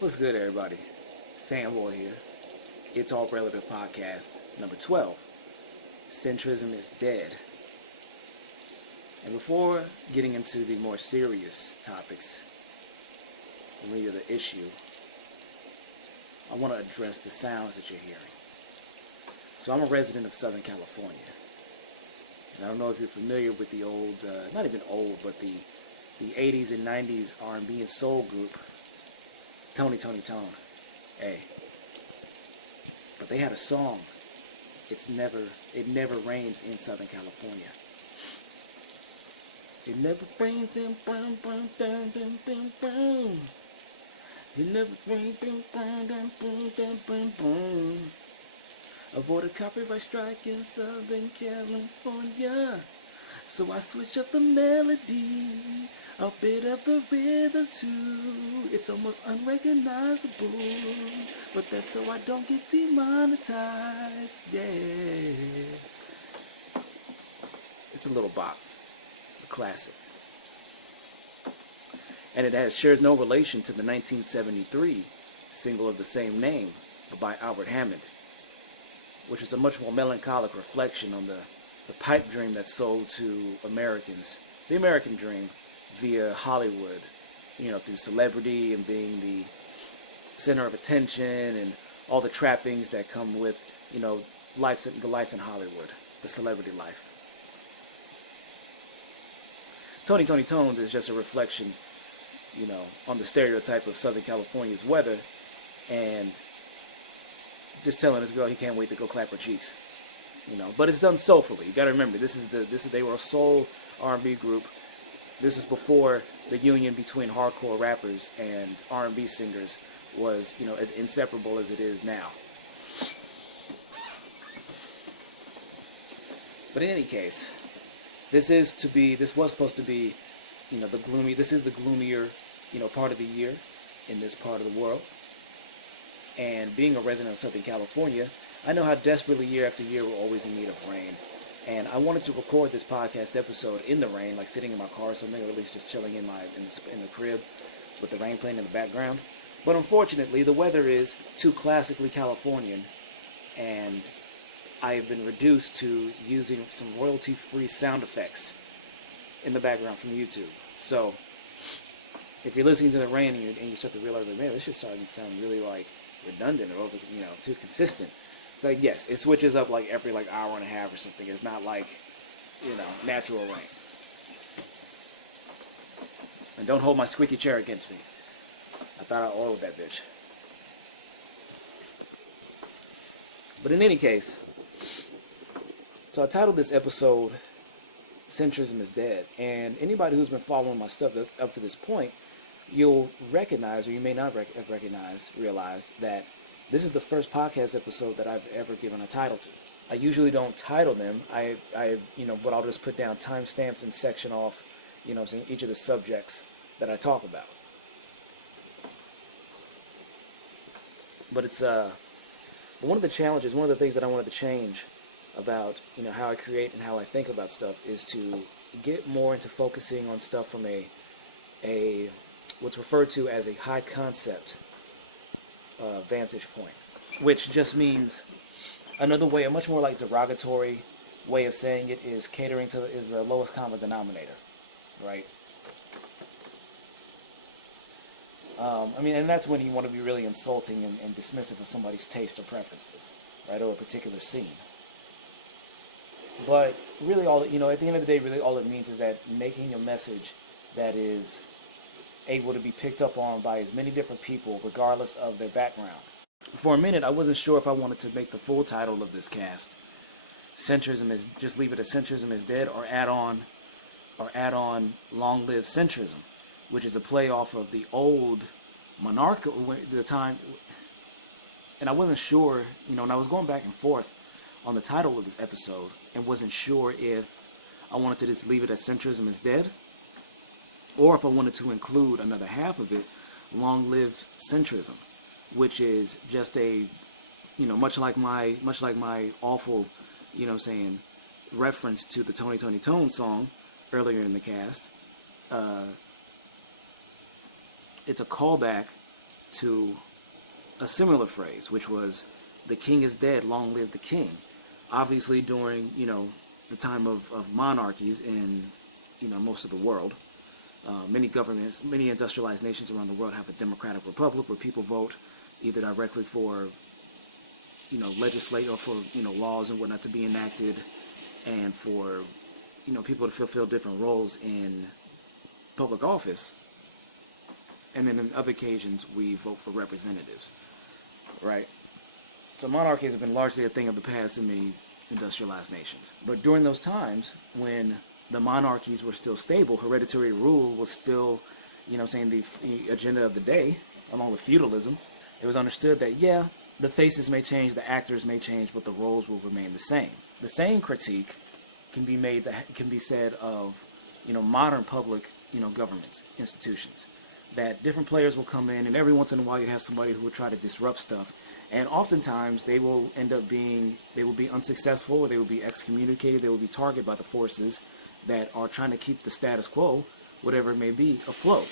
What's good, everybody? Sam Boy here. It's All Relative Podcast number 12. Centrism is Dead. And before getting into the more serious topics, the meat of the issue, I want to address the sounds that you're hearing. So I'm a resident of Southern California. And I don't know if you're familiar with the old, not even old, but the 80s and 90s R&B and soul group, Tony. Hey. But they had a song, It Never Rains in Southern California. It never rains in brown, brown, down, down, down, brown. It never rains in brown, down, brown, down, brown, brown. Avoid a copyright strike in Southern California. So I switch up the melody, a bit of the rhythm too. It's almost unrecognizable, but that's so I don't get demonetized. Yeah, it's a little bop, a classic, and it shares no relation to the 1973 single of the same name by Albert Hammond, which is a much more melancholic reflection on the pipe dream that's sold to Americans, the American dream, via Hollywood, through celebrity and being the center of attention and all the trappings that come with, the life in Hollywood, the celebrity life. Tony Tones is just a reflection, on the stereotype of Southern California's weather, and just telling this girl he can't wait to go clap her cheeks. But it's done soulfully. You got to remember, they were a soul R&B group. This is before the union between hardcore rappers and R&B singers was, as inseparable as it is now. But in any case, this was supposed to be, this is the gloomier, part of the year in this part of the world. And being a resident of Southern California, I know how desperately year after year we're always in need of rain. And I wanted to record this podcast episode in the rain, like sitting in my car or something, or at least just chilling in the crib with the rain playing in the background. But unfortunately, the weather is too classically Californian, and I've been reduced to using some royalty-free sound effects in the background from YouTube. So if you're listening to the rain and you start to realize, like, man, this shit's starting to sound really like redundant or over, too consistent. It's like, yes, it switches up like every hour and a half or something. It's not like, natural rain. And don't hold my squeaky chair against me. I thought I oiled that bitch. But in any case, so I titled this episode Centrism is Dead. And anybody who's been following my stuff up to this point, you'll recognize, or you may not realize that this is the first podcast episode that I've ever given a title to. I usually don't title them. But I'll just put down timestamps and section off, each of the subjects that I talk about. But it's one of the challenges, one of the things that I wanted to change about, how I create and how I think about stuff is to get more into focusing on stuff from a what's referred to as a high concept vantage point, which just means another way, a much more derogatory way of saying it is catering to is the lowest common denominator, right? And that's when you want to be really insulting and dismissive of somebody's taste or preferences, right, or a particular scene. But really, at the end of the day, really all it means is that making a message that is able to be picked up on by as many different people, regardless of their background. For a minute, I wasn't sure if I wanted to make the full title of this cast just leave it as Centrism is Dead, or add on Long Live Centrism, which is a play off of the old monarchical, the time. And I wasn't sure, and I was going back and forth on the title of this episode and wasn't sure if I wanted to just leave it as Centrism is Dead, or if I wanted to include another half of it, Long Live Centrism, which is just a, much like my awful, reference to the Tony Tone song earlier in the cast, it's a callback to a similar phrase, which was, "The king is dead, long live the king." Obviously, during the time of monarchies in most of the world, many governments, many industrialized nations around the world have a democratic republic where people vote either directly for legislate or for laws and whatnot to be enacted, and for people to fulfill different roles in public office. And then in other occasions, we vote for representatives, right? So monarchies have been largely a thing of the past in many industrialized nations. But during those times, when the monarchies were still stable, hereditary rule was still, the agenda of the day, along with feudalism, it was understood that, yeah, the faces may change, the actors may change, but the roles will remain the same. The same critique can be said of, modern public, governments, institutions. That different players will come in, and every once in a while you have somebody who will try to disrupt stuff, and oftentimes they will be unsuccessful, or they will be excommunicated, they will be targeted by the forces that are trying to keep the status quo, whatever it may be, afloat.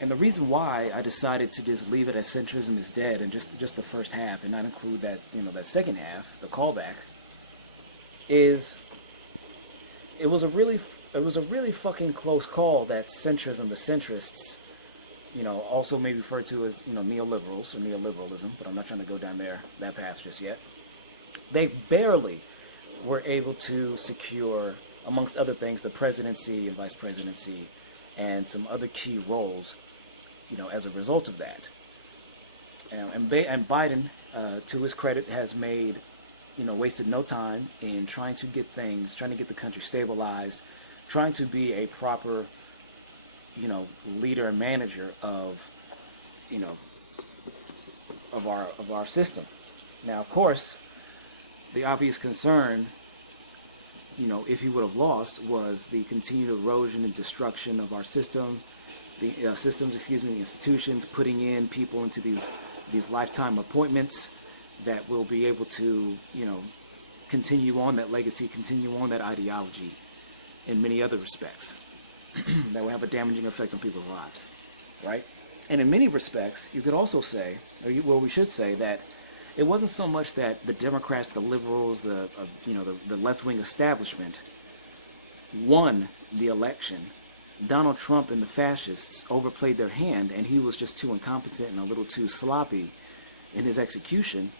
And the reason why I decided to just leave it as Centrism Is Dead and just the first half and not include that that second half, the callback, is it was a really fucking close call that centrism, the centrists, also may be referred to as neoliberals or neoliberalism, but I'm not trying to go down that path just yet. They barely were able to secure, amongst other things, the presidency and vice presidency and some other key roles, as a result of that. And Biden, to his credit, has made, wasted no time in trying to get the country stabilized, trying to be a proper, leader and manager of our system. Now, of course, the obvious concern, if he would have lost, was the continued erosion and destruction of our system, the institutions, putting in people into these lifetime appointments that will be able to, continue on that legacy, continue on that ideology in many other respects that will have a damaging effect on people's lives, right? And in many respects, you could also say, we should say that it wasn't so much that the Democrats, the liberals, the left-wing establishment won the election. Donald Trump and the fascists overplayed their hand, and he was just too incompetent and a little too sloppy in his execution,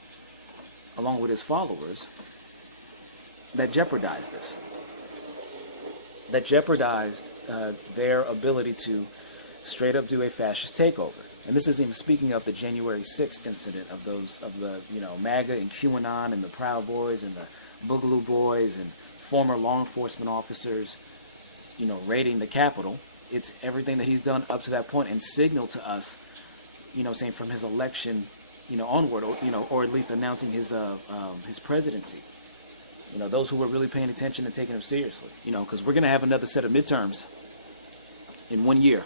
along with his followers, that jeopardized this. That jeopardized their ability to straight up do a fascist takeover. And this isn't even speaking of the January 6th incident of the MAGA and QAnon and the Proud Boys and the Boogaloo Boys and former law enforcement officers, raiding the Capitol. It's everything that he's done up to that point and signaled to us, from his election, onward, or at least announcing his presidency. Those who were really paying attention and taking him seriously, because we're going to have another set of midterms in 1 year.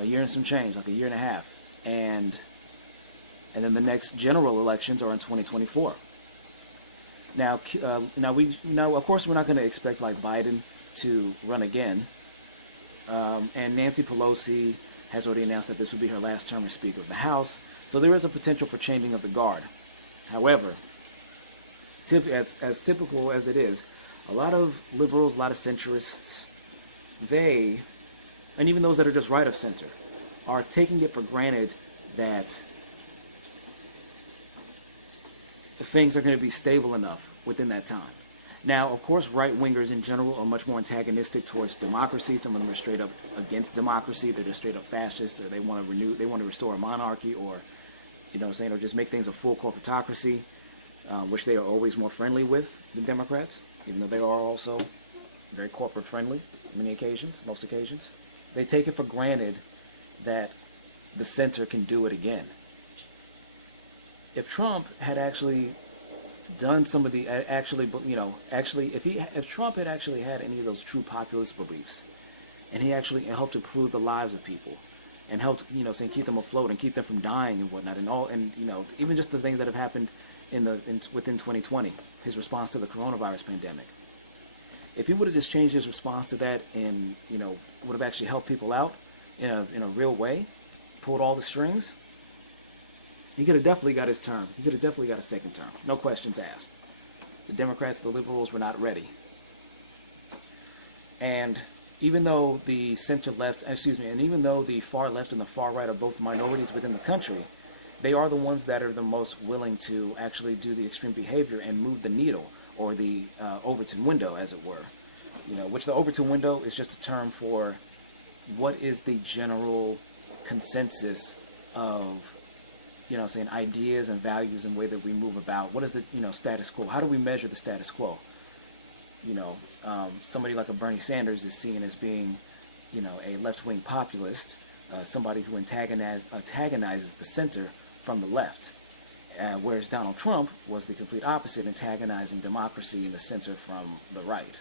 A year and some change, like a year and a half. And then the next general elections are in 2024. Now, of course, we're not going to expect like Biden to run again. And Nancy Pelosi has already announced that this will be her last term as Speaker of the House. So there is a potential for changing of the guard. However, as typical as it is, a lot of liberals, a lot of centrists, and even those that are just right of center, are taking it for granted that things are going to be stable enough within that time. Now, of course, right-wingers in general are much more antagonistic towards democracy. Some of them are straight up against democracy. They're just straight up fascists, or they want to restore a monarchy, or, or just make things a full corporatocracy, which they are always more friendly with than Democrats, even though they are also very corporate friendly on most occasions. They take it for granted that the center can do it again. If Trump had actually done some of the if Trump had actually had any of those true populist beliefs, and he actually helped improve the lives of people, and helped keep them afloat and keep them from dying and whatnot, and even just the things that have happened within 2020, his response to the coronavirus pandemic. If he would have just changed his response to that and, would have actually helped people out in a real way, pulled all the strings, he could have definitely got his term. He could have definitely got a second term. No questions asked. The Democrats, the liberals were not ready. And even though the and even though the far left and the far right are both minorities within the country, they are the ones that are the most willing to actually do the extreme behavior and move the needle, or the Overton window, as it were. Which the Overton window is just a term for what is the general consensus of, ideas and values and way that we move about. What is the, status quo? How do we measure the status quo? Somebody like a Bernie Sanders is seen as being, a left-wing populist, somebody who antagonizes the center from the left, whereas Donald Trump was the complete opposite, antagonizing democracy in the center from the right.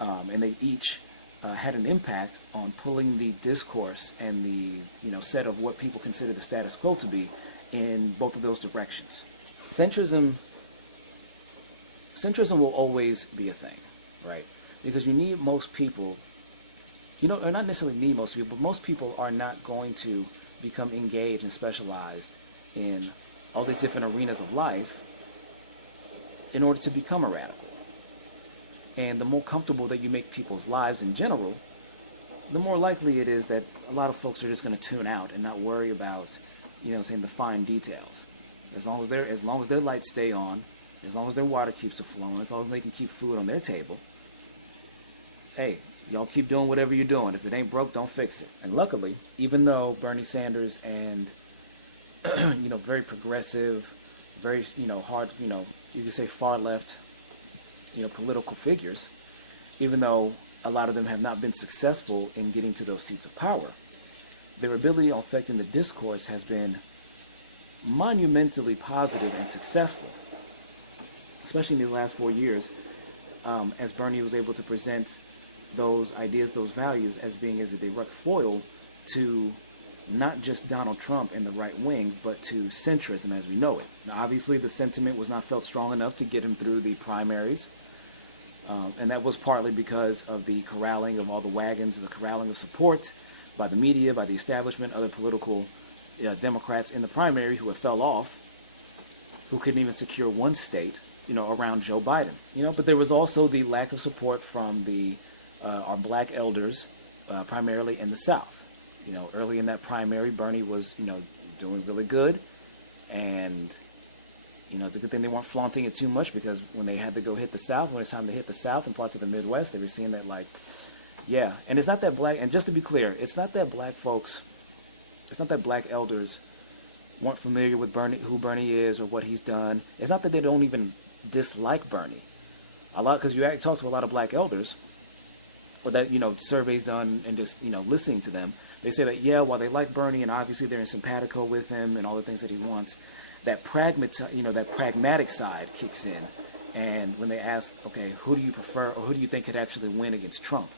And they each had an impact on pulling the discourse and the set of what people consider the status quo to be in both of those directions. Centrism will always be a thing, right? Because you need most people, or not necessarily need most people, but most people are not going to become engaged and specialized in all these different arenas of life in order to become a radical. And the more comfortable that you make people's lives in general, the more likely it is that a lot of folks are just going to tune out and not worry about, the fine details. As long as their lights stay on, as long as their water keeps flowing, as long as they can keep food on their table, hey, y'all keep doing whatever you're doing. If it ain't broke, don't fix it. And luckily, even though Bernie Sanders and, very progressive, very, hard, you could say far left, political figures, even though a lot of them have not been successful in getting to those seats of power, their ability of affecting the discourse has been monumentally positive and successful, especially in the last 4 years, as Bernie was able to present those ideas, those values, as being as a direct foil to not just Donald Trump and the right wing, but to centrism as we know it. Now, obviously, the sentiment was not felt strong enough to get him through the primaries, and that was partly because of the corralling of all the wagons, the corralling of support by the media, by the establishment, other political Democrats in the primary who have fell off, who couldn't even secure one state, around Joe Biden. But there was also the lack of support from our black elders, primarily in the South. Early in that primary, Bernie was, doing really good, and it's a good thing they weren't flaunting it too much, because when they had to go hit the South, when it's time to hit the South and parts of the Midwest, they were seeing that yeah. And it's not that black, and just to be clear, it's not that black elders weren't familiar with who Bernie is or what he's done. It's not that they don't even dislike Bernie. Because you talk to a lot of black elders, or that, surveys done and just, listening to them, they say that, yeah, while they like Bernie and obviously they're in simpatico with him and all the things that he wants, that pragmatic side kicks in. And when they ask, okay, who do you prefer, or who do you think could actually win against Trump?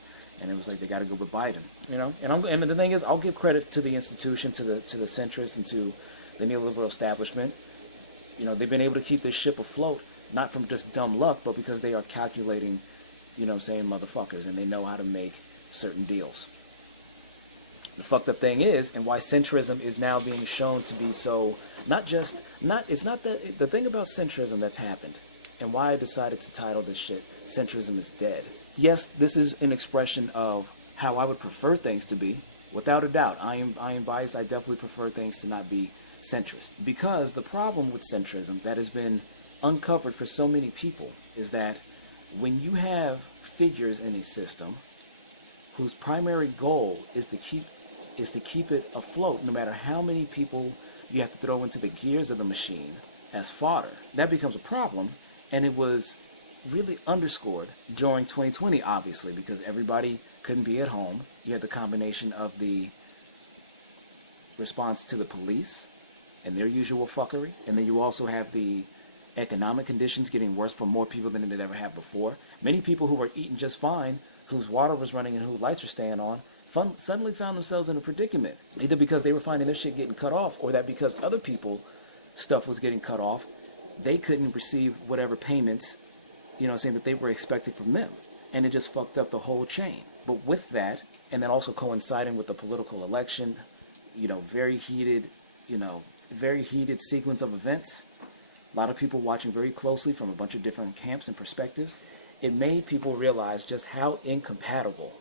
And it was like, they got to go with Biden, And the thing is, I'll give credit to the institution, to the centrists, and to the neoliberal establishment. They've been able to keep this ship afloat, not from just dumb luck, but because they are calculating, motherfuckers, and they know how to make certain deals. The fucked up thing is, and why centrism is now being shown to be so, the thing about centrism that's happened, and why I decided to title this shit, Centrism Is Dead. Yes, this is an expression of how I would prefer things to be. Without a doubt, I am biased. I definitely prefer things to not be centrist. Because the problem with centrism that has been uncovered for so many people is that when you have figures in a system whose primary goal is to keep it afloat, no matter how many people you have to throw into the gears of the machine as fodder, that becomes a problem. And it was really underscored during 2020, obviously, because everybody couldn't be at home. You had the combination of the response to the police and their usual fuckery, and then you also have the economic conditions getting worse for more people than it ever have before. Many people who were eating just fine, whose water was running and whose lights were staying on, suddenly found themselves in a predicament, either because they were finding their shit getting cut off, or that because other people stuff was getting cut off, they couldn't receive whatever payments saying that they were expecting from them. And it just fucked up the whole chain. But with that, and then also coinciding with the political election, very heated, very heated sequence of events, a lot of people watching very closely from a bunch of different camps and perspectives, it made people realize just how incompatible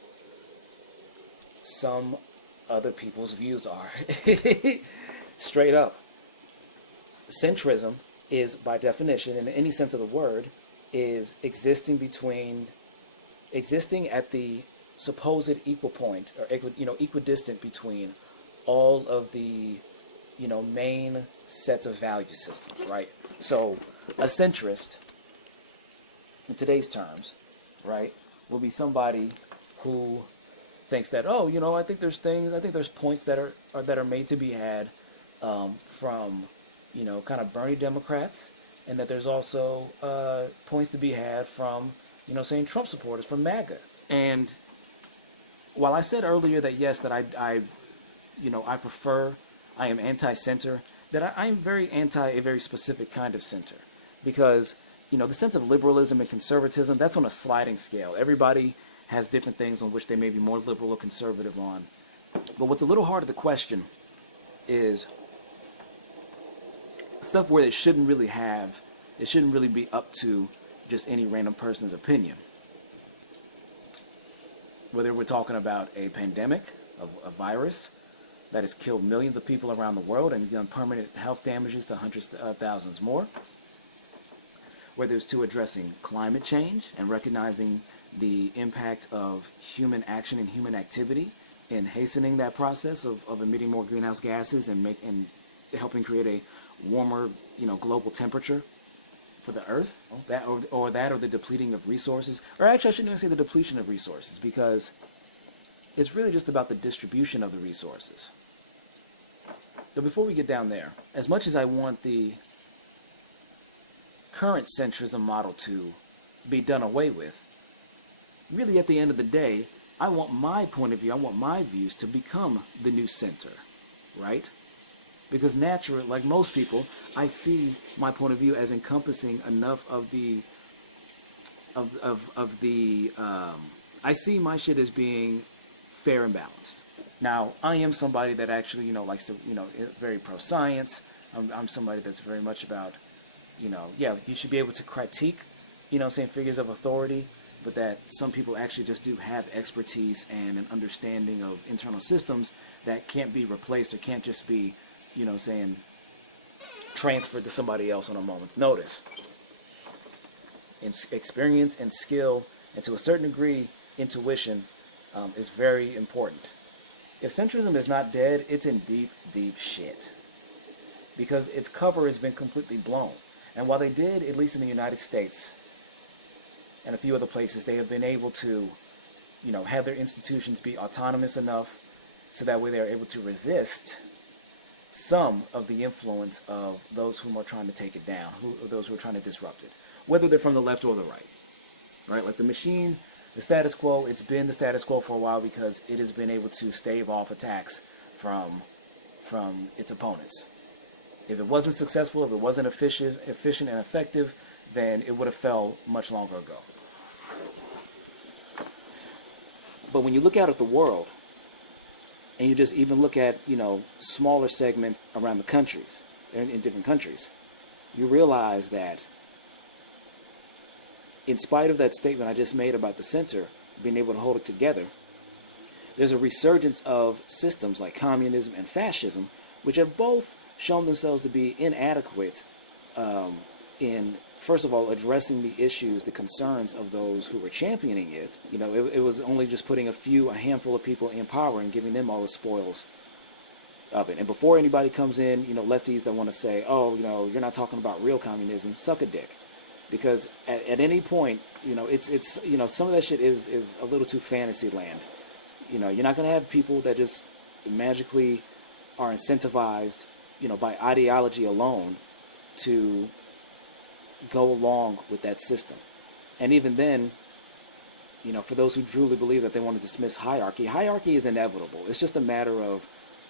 some other people's views are. Straight up. Centrism is, by definition, in any sense of the word, is existing at the supposed equal point, or equidistant between all of the main sets of value systems, right? So a centrist, in today's terms, right, will be somebody who thinks that, I think there's points that are made to be had from kind of Bernie Democrats, and that there's also points to be had from saying Trump supporters, from MAGA. And while I said earlier that yes, that I am anti-center, that I am very anti a very specific kind of center, because the sense of liberalism and conservatism, that's on a sliding scale. Everybody has different things on which they may be more liberal or conservative on. But what's a little harder to question is stuff where it shouldn't really be up to just any random person's opinion. Whether we're talking about a pandemic, a virus that has killed millions of people around the world and done permanent health damages to hundreds of thousands more, whether it's to addressing climate change and recognizing the impact of human action and human activity in hastening that process of emitting more greenhouse gases and helping create a warmer, global temperature for the Earth, or the depleting of resources. Or actually, I shouldn't even say the depletion of resources, because it's really just about the distribution of the resources. So before we get down there, as much as I want the current centrism model to be done away with, really at the end of the day, I want my point of view, I want my views to become the new center, right? Because naturally, like most people, I see my point of view as encompassing enough of the I see my shit as being fair and balanced. Now, I am somebody that actually, likes to, very pro-science. I'm somebody that's very much about, you should be able to critique, figures of authority, but that some people actually just do have expertise and an understanding of internal systems that can't be replaced or can't just be, transferred to somebody else on a moment's notice. Experience and skill, and to a certain degree, intuition, is very important. If centrism is not dead, it's in deep, deep shit. Because its cover has been completely blown. And while they did, at least in the United States and a few other places, they have been able to, have their institutions be autonomous enough so that way they're able to resist some of the influence of those whom are trying to take it down, those who are trying to disrupt it, whether they're from the left or the right. Right? Like the machine, the status quo, it's been the status quo for a while because it has been able to stave off attacks from its opponents. If it wasn't successful, if it wasn't efficient and effective, then it would have fell much longer ago. But when you look out at the world, and you just even look at, smaller segments around the countries, in different countries, you realize that in spite of that statement I just made about the center being able to hold it together, there's a resurgence of systems like communism and fascism, which have both shown themselves to be inadequate in, first of all, addressing the issues, the concerns of those who were championing it. It was only just putting a handful of people in power and giving them all the spoils of it. And before anybody comes in, lefties that want to say, you're not talking about real communism, suck a dick. Because at any point, it's some of that shit is a little too fantasy land. You're not going to have people that just magically are incentivized, by ideology alone to go along with that system. And even then, for those who truly believe that they want to dismiss hierarchy is inevitable. It's just a matter of,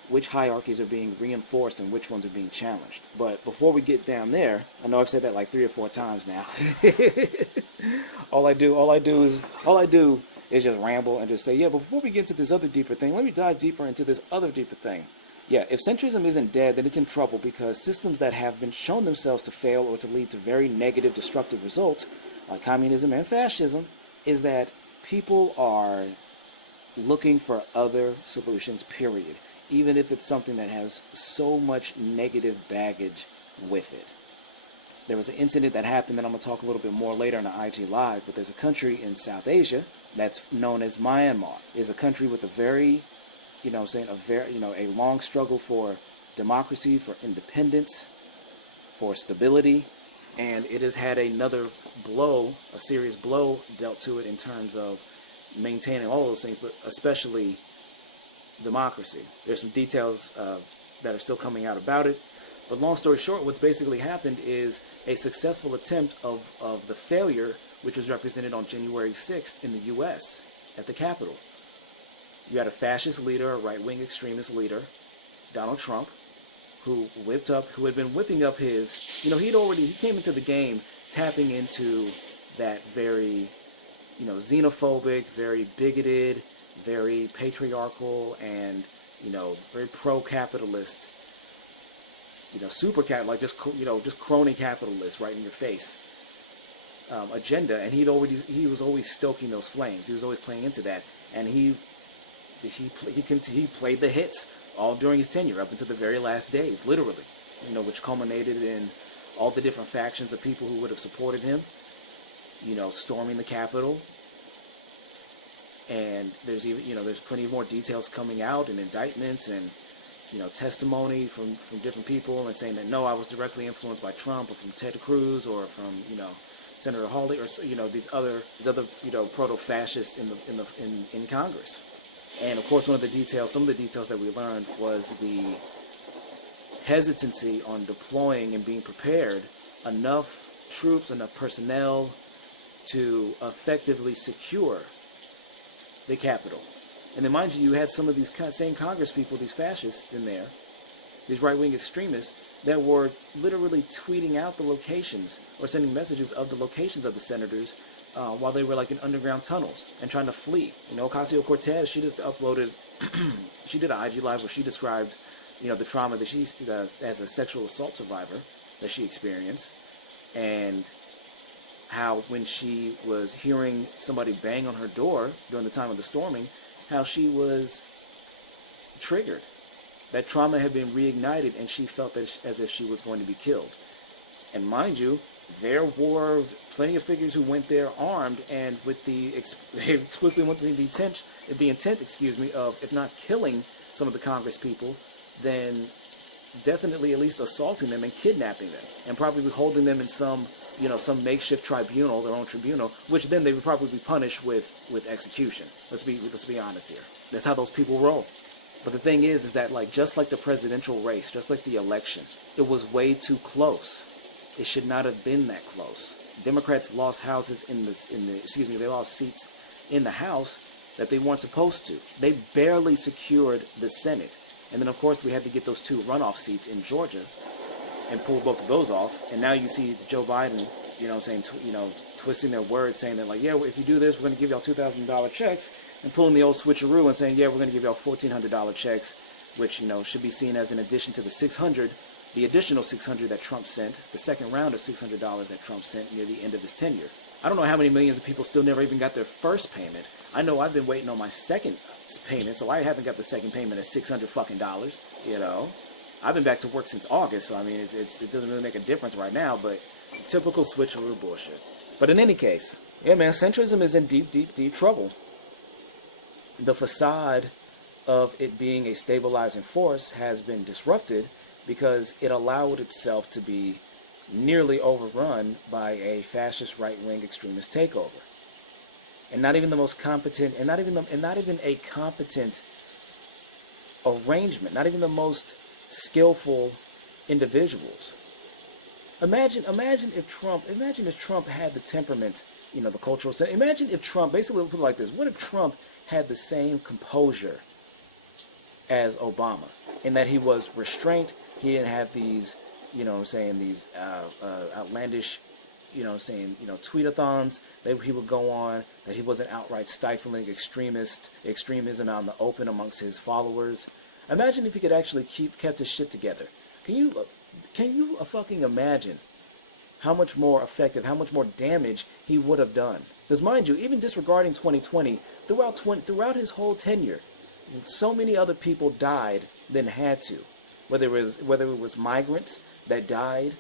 which hierarchies are being reinforced and which ones are being challenged. But before we get down there, I know I've said that like 3 or 4 times now. all I do is just ramble and just say, yeah, but before we get into this other deeper thing, let me dive deeper into this other deeper thing. Yeah, if centrism isn't dead, then it's in trouble, because systems that have been shown themselves to fail or to lead to very negative, destructive results, like communism and fascism, is that people are looking for other solutions, period, even if it's something that has so much negative baggage with it. There was an incident that happened that I'm going to talk a little bit more later on the IG Live, but there's a country in South Asia that's known as Myanmar. It's a country with a very, a long struggle for democracy, for independence, for stability, and it has had another blow, a serious blow dealt to it in terms of maintaining all those things, but especially democracy. There's some details that are still coming out about it, but long story short, what's basically happened is a successful attempt of the failure, which was represented on January 6th in the U.S. at the Capitol. You had a fascist leader, a right-wing extremist leader, Donald Trump, who had been whipping up his, he came into the game tapping into that very, xenophobic, very bigoted, very patriarchal, and, very pro-capitalist, just crony capitalist right in your face agenda, and he was always stoking those flames. He was always playing into that, and he played the hits all during his tenure up until the very last days, literally, which culminated in all the different factions of people who would have supported him, storming the Capitol. And there's even, there's plenty more details coming out and indictments and, testimony from different people and saying that, no, I was directly influenced by Trump or from Ted Cruz or from, Senator Hawley or, these other proto-fascists in Congress. And of course, some of the details that we learned was the hesitancy on deploying and being prepared enough troops, enough personnel to effectively secure the Capitol. And then, mind you, had some of these same Congress people, these fascists in there, these right-wing extremists, that were literally tweeting out the locations or sending messages of the locations of the senators while they were like in underground tunnels and trying to flee. Ocasio-Cortez, she just uploaded, she did an IG Live where she described, the trauma that she's, as a sexual assault survivor that she experienced, and how when she was hearing somebody bang on her door during the time of the storming, how she was triggered. That trauma had been reignited, and she felt as if she was going to be killed. And mind you, there were plenty of figures who went there armed and with they explicitly went with the intent, of if not killing some of the Congress people, then definitely at least assaulting them and kidnapping them, and probably holding them in some makeshift tribunal, their own tribunal, which then they would probably be punished with execution. Let's be honest here. That's how those people roll. But the thing is that just like the presidential race, just like the election, it was way too close. It should not have been that close. Democrats lost they lost seats in the House that they weren't supposed to. They barely secured the Senate. And then of course we had to get those 2 runoff seats in Georgia and pull both of those off. And now you see Joe Biden, twisting their words, saying that if you do this, we're going to give y'all $2,000 checks, and pulling the old switcheroo and saying, we're going to give y'all $1,400 checks, which, should be seen as an addition to the additional $600 that Trump sent, the second round of $600 that Trump sent near the end of his tenure. I don't know how many millions of people still never even got their first payment. I know I've been waiting on my second payment, so I haven't got the second payment of $600 fucking dollars, I've been back to work since August, so I mean, it doesn't really make a difference right now, but typical switcheroo bullshit. But in any case, centrism is in deep, deep, deep trouble. The facade of it being a stabilizing force has been disrupted because it allowed itself to be nearly overrun by a fascist right-wing extremist takeover. And not even the most competent, and not even a competent arrangement, not even the most skillful individuals. Imagine if Trump had the temperament, the cultural sense. Imagine if Trump, basically put it like this, what if Trump had the same composure as Obama? in that he was restrained. He didn't have these, these outlandish, tweetathons that he would go on, that he wasn't outright stifling extremism out in the open amongst his followers. Imagine if he could actually kept his shit together. Can you fucking imagine how much more effective, how much more damage he would have done? Because mind you, even disregarding 2020, throughout his whole tenure, so many other people died than had to. Whether it was migrants that died,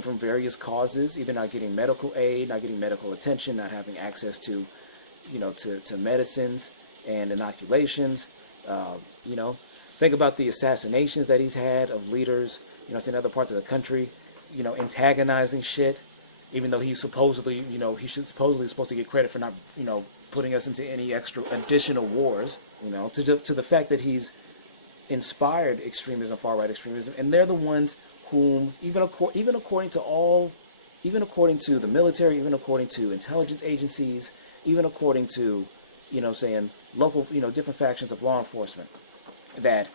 from various causes, either not getting medical aid, not getting medical attention, not having access to, to medicines and inoculations. Think about the assassinations that he's had of leaders, in other parts of the country, antagonizing shit, even though he's supposedly, supposed to get credit for not, putting us into any extra additional wars, to the fact that he's inspired extremism, far-right extremism, and they're the ones whom, even according to the military, even according to intelligence agencies, even according to, local, different factions of law enforcement, that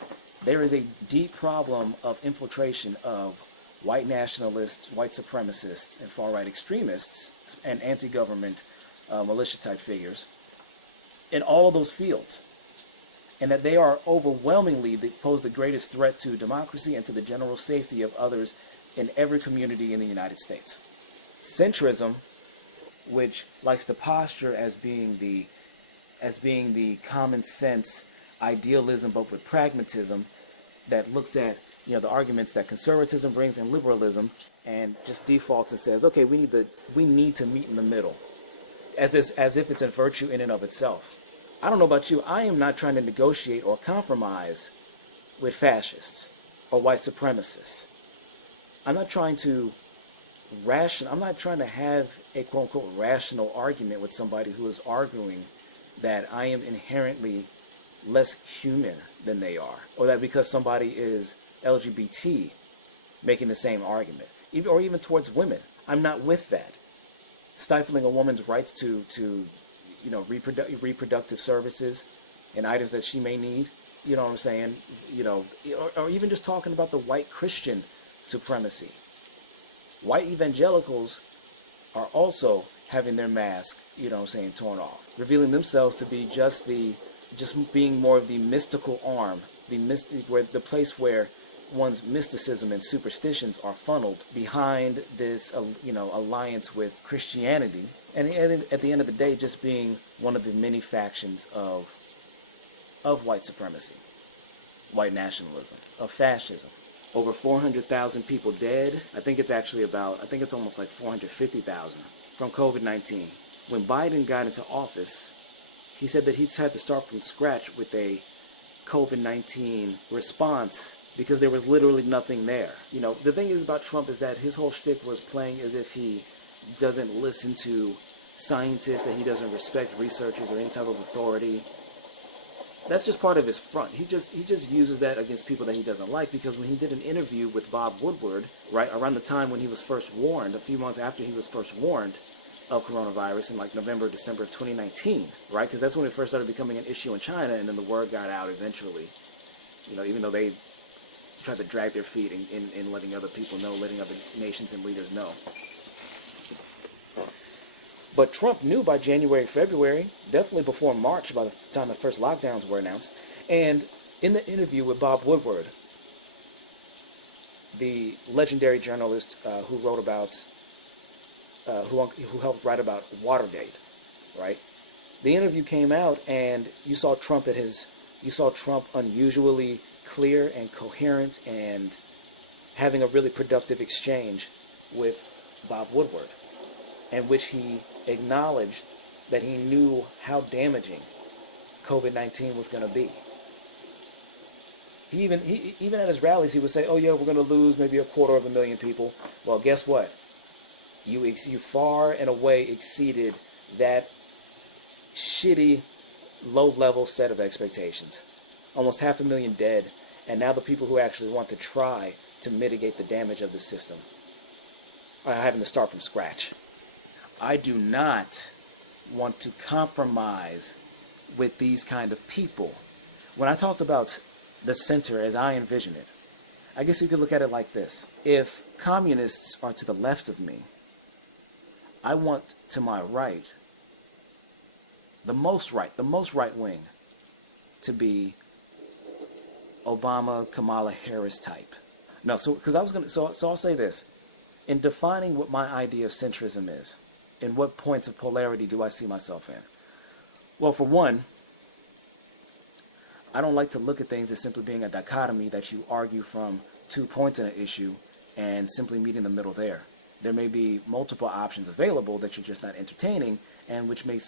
there is a deep problem of infiltration of white nationalists, white supremacists, and far-right extremists, and anti-government militia-type figures in all of those fields. And that they are overwhelmingly, they pose the greatest threat to democracy and to the general safety of others in every community in the United States. Centrism, which likes to posture as being the common sense idealism, but with pragmatism, that looks at the arguments that conservatism brings and liberalism, and just defaults and says, okay, we need to meet in the middle, as if it's a virtue in and of itself. I don't know about you, I am not trying to negotiate or compromise with fascists or white supremacists. I'm not trying to have a quote-unquote rational argument with somebody who is arguing that I am inherently less human than they are, or that because somebody is LGBT making the same argument, or even towards women. I'm not with that. Stifling a woman's rights to reproductive services and items that she may need, or even just talking about the white Christian supremacy. White evangelicals are also having their mask, torn off, revealing themselves to be just being more of the mystical arm, the place where one's mysticism and superstitions are funneled behind this, alliance with Christianity, and at the end of the day, just being one of the many factions of white supremacy, white nationalism, of fascism. Over 400,000 people dead. I think it's almost like 450,000 from COVID-19. When Biden got into office, he said that he'd had to start from scratch with a COVID-19 response because there was literally nothing there. The thing is about Trump is that his whole shtick was playing as if he doesn't listen to scientists, that he doesn't respect researchers or any type of authority. That's just part of his front. He just uses that against people that he doesn't like, because when he did an interview with Bob Woodward, right around the time when he was first warned, a few months after he was first warned of coronavirus in like November, December of 2019, right? Because that's when it first started becoming an issue in China, and then the word got out eventually. Even though they tried to drag their feet in letting other people know, letting other nations and leaders know. But Trump knew by January, February, definitely before March, by the time the first lockdowns were announced. And in the interview with Bob Woodward, the legendary journalist who wrote about, who helped write about Watergate, right? The interview came out, and you saw Trump unusually clear and coherent and having a really productive exchange with Bob Woodward, in which he acknowledged that he knew how damaging COVID-19 was going to be. He even at his rallies, he would say, oh yeah, we're going to lose maybe 250,000 people. Well, guess what? You far and away exceeded that shitty, low-level set of expectations. Almost 500,000 dead, and now the people who actually want to try to mitigate the damage of the system are having to start from scratch. I do not want to compromise with these kind of people. When I talked about the center as I envision it. I guess you could look at it like this. If communists are to the left of me, I want to my right, the most right wing, to be Obama, Kamala Harris type. No, so I'll say this. In defining what my idea of centrism is, in what points of polarity do I see myself in? Well, for one, I don't like to look at things as simply being a dichotomy that you argue from 2 points in an issue and simply meet in the middle there. There may be multiple options available that you're just not entertaining, and which make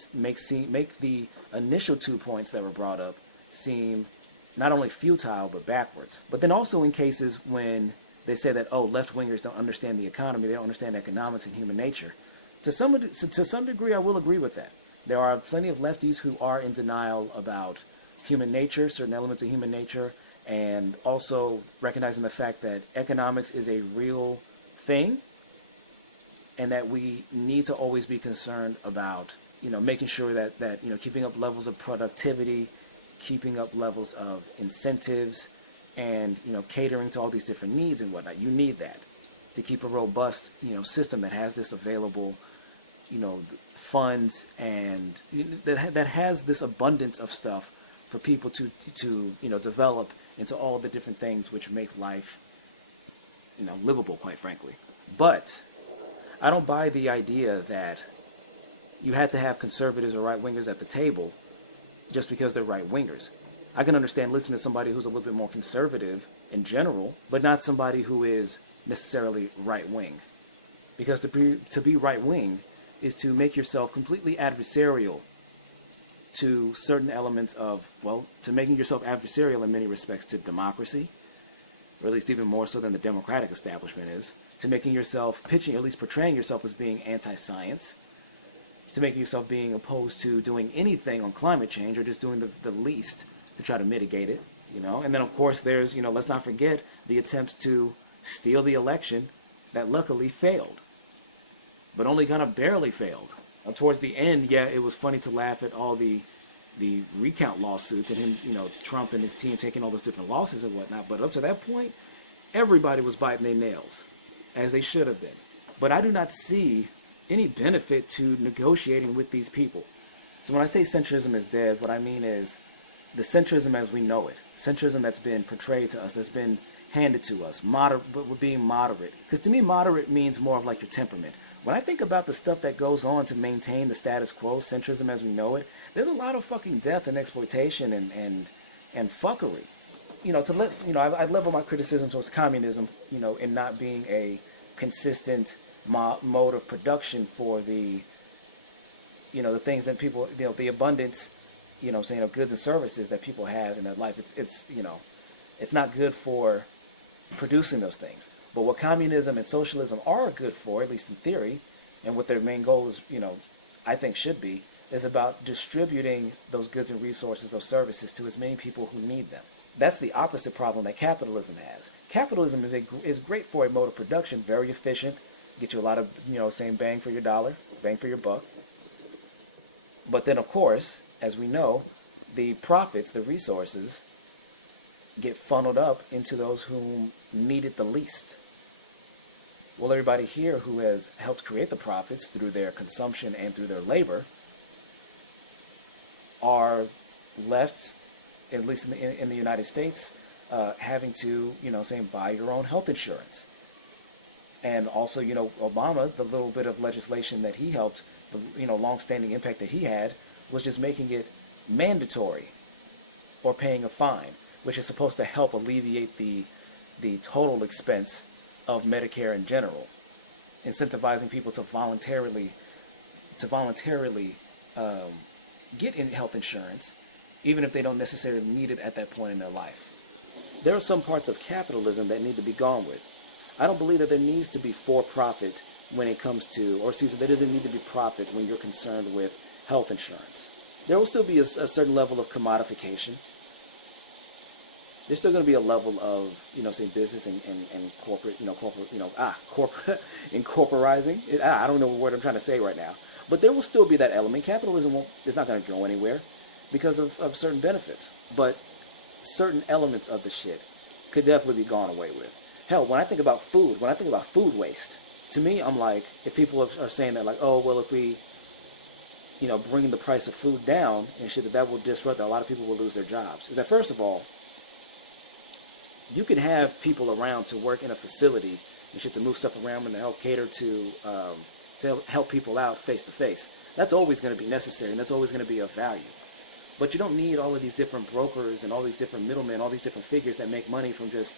the initial 2 points that were brought up seem not only futile but backwards. But then also in cases when they say that, oh, left-wingers don't understand the economy, they don't understand economics and human nature. To some degree, I will agree with that. There are plenty of lefties who are in denial about human nature, certain elements of human nature, and also recognizing the fact that economics is a real thing, and that we need to always be concerned about, making sure that keeping up levels of productivity, keeping up levels of incentives, and catering to all these different needs and whatnot. You need that to keep a robust system that has this available funds, and that has this abundance of stuff for people to develop into all the different things which make life livable, quite frankly. But I don't buy the idea that you have to have conservatives or right-wingers at the table just because they're right-wingers. I can understand listening to somebody who's a little bit more conservative in general, but not somebody who is necessarily right-wing. Because to be right-wing is to make yourself completely adversarial to certain elements of, to making yourself adversarial in many respects to democracy, or at least even more so than the democratic establishment is, to making yourself, pitching, or at least portraying yourself as being anti-science, to making yourself being opposed to doing anything on climate change, or just doing the least to try to mitigate it, And then, of course, there's, let's not forget the attempts to steal the election that luckily failed, but only kind of barely failed. Towards the end, it was funny to laugh at all the recount lawsuits and him, Trump and his team taking all those different losses and whatnot. But up to that point, everybody was biting their nails, as they should have been. But I do not see any benefit to negotiating with these people. So when I say centrism is dead, what I mean is the centrism as we know it, centrism that's been portrayed to us, that's been handed to us, but we're being moderate. Because to me, moderate means more of like your temperament. When I think about the stuff that goes on to maintain the status quo, centrism as we know it, there's a lot of fucking death and exploitation and fuckery. I level my criticism towards communism, in not being a consistent mode of production for the things that people, the abundance, of goods and services that people have in their life. It's not good for producing those things. But what communism and socialism are good for, at least in theory, and what their main goal is, I think should be, is about distributing those goods and resources, those services to as many people who need them. That's the opposite problem that capitalism has. Capitalism is great for a mode of production, very efficient, get you a lot of, bang for your dollar, bang for your buck. But then, of course, as we know, the profits, the resources, get funneled up into those who need it the least. Well, everybody here who has helped create the profits through their consumption and through their labor are left, at least in the United States, having to, buy your own health insurance. And also, Obama, the little bit of legislation that he helped, the, long-standing impact that he had, was just making it mandatory or paying a fine, which is supposed to help alleviate the total expense of Medicare in general, incentivizing people to voluntarily get in health insurance, even if they don't necessarily need it at that point in their life. There are some parts of capitalism that need to be gone with. I don't believe that there needs to be for-profit when it comes to, or excuse me, there doesn't need to be profit when you're concerned with health insurance. There will still be a certain level of commodification. There's still going to be a level of, business and corporate, incorporizing. I don't know what word I'm trying to say right now. But there will still be that element. Capitalism is not going to go anywhere because of certain benefits. But certain elements of the shit could definitely be gone away with. Hell, when I think about food, waste, to me, I'm like, if people are saying that, like, oh, well, if we, bring the price of food down and shit, that will disrupt, a lot of people will lose their jobs. Is that, first of all, you can have people around to work in a facility and shit, to move stuff around and to help cater to help people out face to face. That's always going to be necessary, and that's always going to be of value. But you don't need all of these different brokers and all these different middlemen, all these different figures that make money from just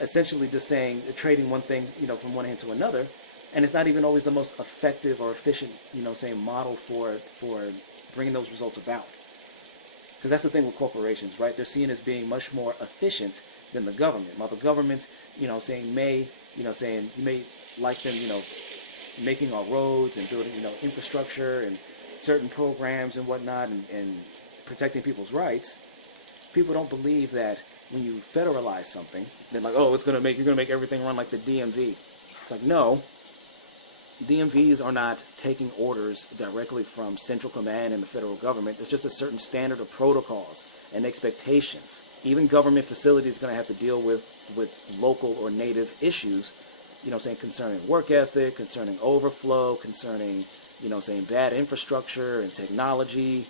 essentially just saying, trading one thing, from one end to another. And it's not even always the most effective or efficient, model for bringing those results about. Because that's the thing with corporations, right? They're seen as being much more efficient than the government. While the government, you may like them, making our roads and building, infrastructure and certain programs and whatnot, and protecting people's rights. People don't believe that when you federalize something, they're like, oh, you're gonna make everything run like the DMV. It's like, no. DMVs are not taking orders directly from central command and the federal government. It's just a certain standard of protocols and expectations. Even government facilities are going to have to deal with local or native issues, concerning work ethic, concerning overflow, concerning, bad infrastructure and technology,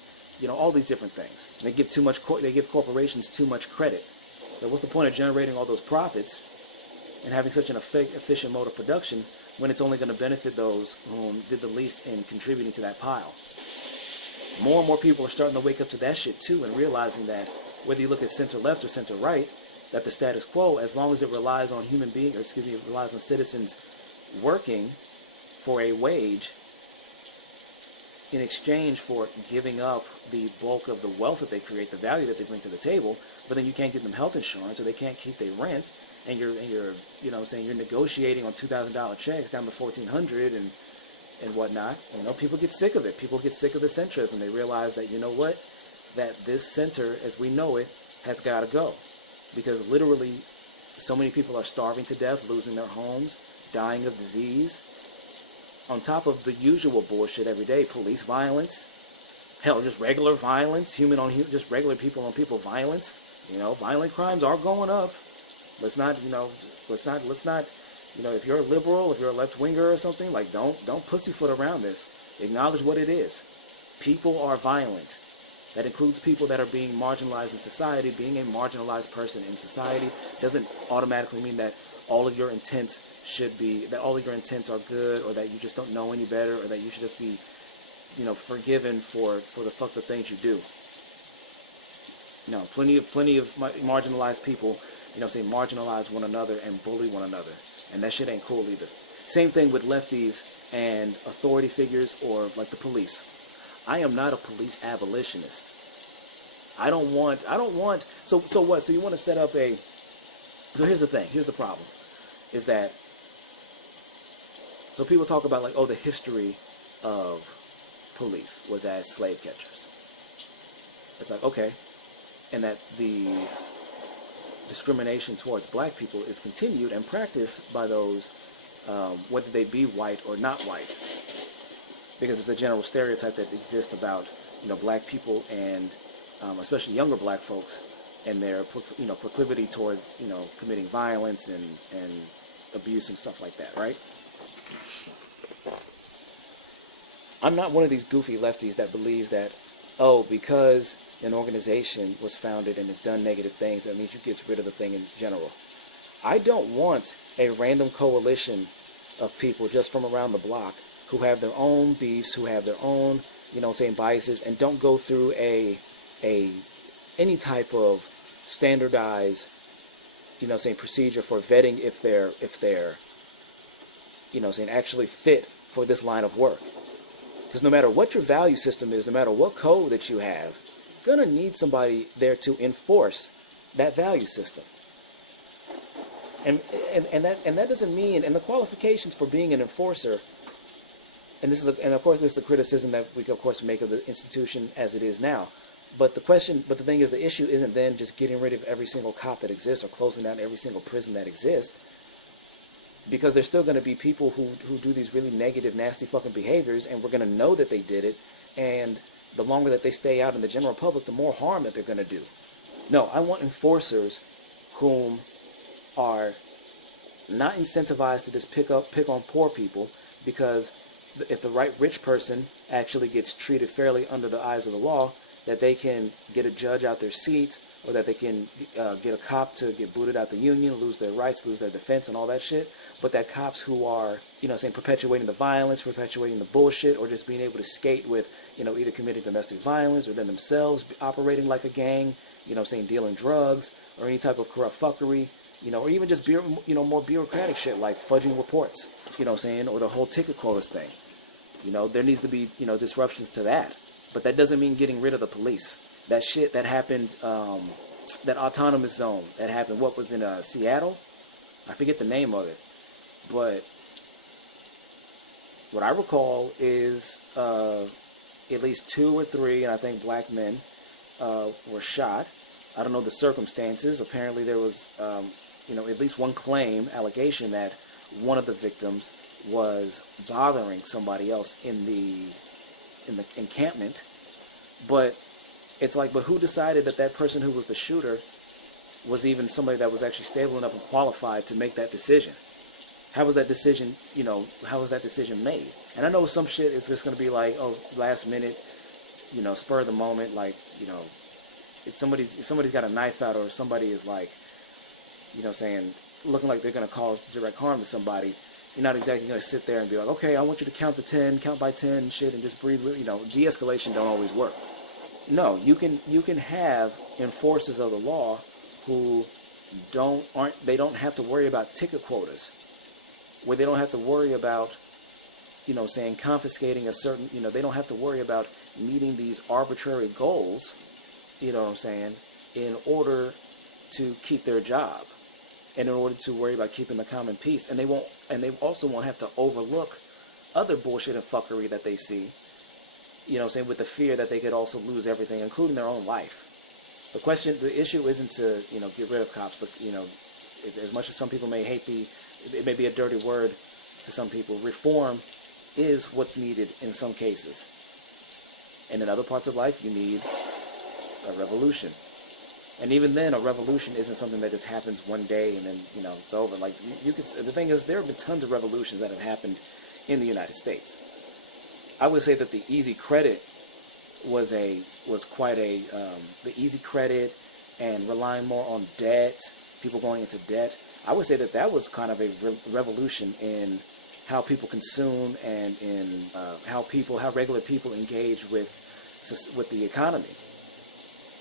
all these different things. And they give corporations too much credit. So what's the point of generating all those profits and having such an efficient mode of production when it's only going to benefit those who did the least in contributing to that pile? More and more people are starting to wake up to that shit too, and realizing that whether you look at center left or center right, that the status quo, as long as it relies on it relies on citizens working for a wage in exchange for giving up the bulk of the wealth that they create, the value that they bring to the table, but then you can't give them health insurance, or they can't keep their rent, and you're you're negotiating on $2,000 checks down to $1,400 and whatnot. People get sick of it. People get sick of the centrism. They realize that, that this center, as we know it, has got to go, because literally so many people are starving to death, losing their homes, dying of disease, on top of the usual bullshit every day: police violence, hell, just regular violence, just regular people on people violence. Violent crimes are going up. Let's not, if you're a liberal, if you're a left-winger or something, like, don't pussyfoot around this. Acknowledge what it is. People are violent. That includes people that are being marginalized in society. Being a marginalized person in society doesn't automatically mean that all of your intents are good, or that you just don't know any better, or that you should just be, forgiven for the fucked up things you do. Plenty of marginalized people, marginalize one another and bully one another, and that shit ain't cool either. Same thing with lefties and authority figures, or like the police. I am not a police abolitionist. I don't want, so what? So you want to set up so here's the thing, here's the problem, is that, so people talk about, like, oh, the history of police was as slave catchers. It's like, okay, and that the discrimination towards black people is continued and practiced by those, whether they be white or not white, because it's a general stereotype that exists about, black people, and especially younger black folks, and their, proclivity towards, committing violence and abuse and stuff like that, right? I'm not one of these goofy lefties that believes that, oh, because an organization was founded and has done negative things, that means you get rid of the thing in general. I don't want a random coalition of people just from around the block who have their own beefs, who have their own, biases, and don't go through any type of standardized, procedure for vetting if they're actually fit for this line of work. Because no matter what your value system is, no matter what code that you have, you're going to need somebody there to enforce that value system. And that doesn't mean, and the qualifications for being an enforcer, and of course this is the criticism that we of course make of the institution as it is now. But the thing is, the issue isn't then just getting rid of every single cop that exists or closing down every single prison that exists, because there's still going to be people who do these really negative, nasty fucking behaviors, and we're going to know that they did it, and the longer that they stay out in the general public, the more harm that they're going to do. No, I want enforcers whom are not incentivized to just pick on poor people, because if the right rich person actually gets treated fairly under the eyes of the law, that they can get a judge out their seat, or that they can get a cop to get booted out the union, lose their rights, lose their defense, and all that shit. But that cops who are, perpetuating the violence, perpetuating the bullshit, or just being able to skate with, either committing domestic violence or then themselves operating like a gang, dealing drugs or any type of corrupt fuckery, or even just more bureaucratic shit like fudging reports, or the whole ticket quotas thing. There needs to be, disruptions to that. But that doesn't mean getting rid of the police. That shit that happened, that autonomous zone that happened, what was in Seattle? I forget the name of it. But what I recall is at least 2 or 3, and I think black men, were shot. I don't know the circumstances. Apparently there was, at least one allegation that one of the victims was bothering somebody else in the encampment. But it's like, but who decided that person who was the shooter was even somebody that was actually stable enough and qualified to make that decision? How was that decision, made? And I know some shit is just going to be like, oh, last minute, spur of the moment, like, if somebody's got a knife out, or somebody is like, looking like they're going to cause direct harm to somebody, you're not exactly going to sit there and be like, okay, I want you to count to 10, count by 10 and shit, and just breathe. De-escalation don't always work. No, you can have enforcers of the law who don't have to worry about ticket quotas, where they don't have to worry about, confiscating a certain, they don't have to worry about meeting these arbitrary goals, in order to keep their job, and in order to worry about keeping the common peace. And they also won't have to overlook other bullshit and fuckery that they see, with the fear that they could also lose everything, including their own life. The issue isn't to, get rid of cops, but, as much as some people may hate it may be a dirty word to some people, reform is what's needed in some cases. And in other parts of life, you need a revolution. And even then, a revolution isn't something that just happens one day and then, it's over. Like, the thing is, there have been tons of revolutions that have happened in the United States. I would say that the easy credit the easy credit and relying more on debt, people going into debt. I would say that was kind of a revolution in how people consume and in how regular people engage with the economy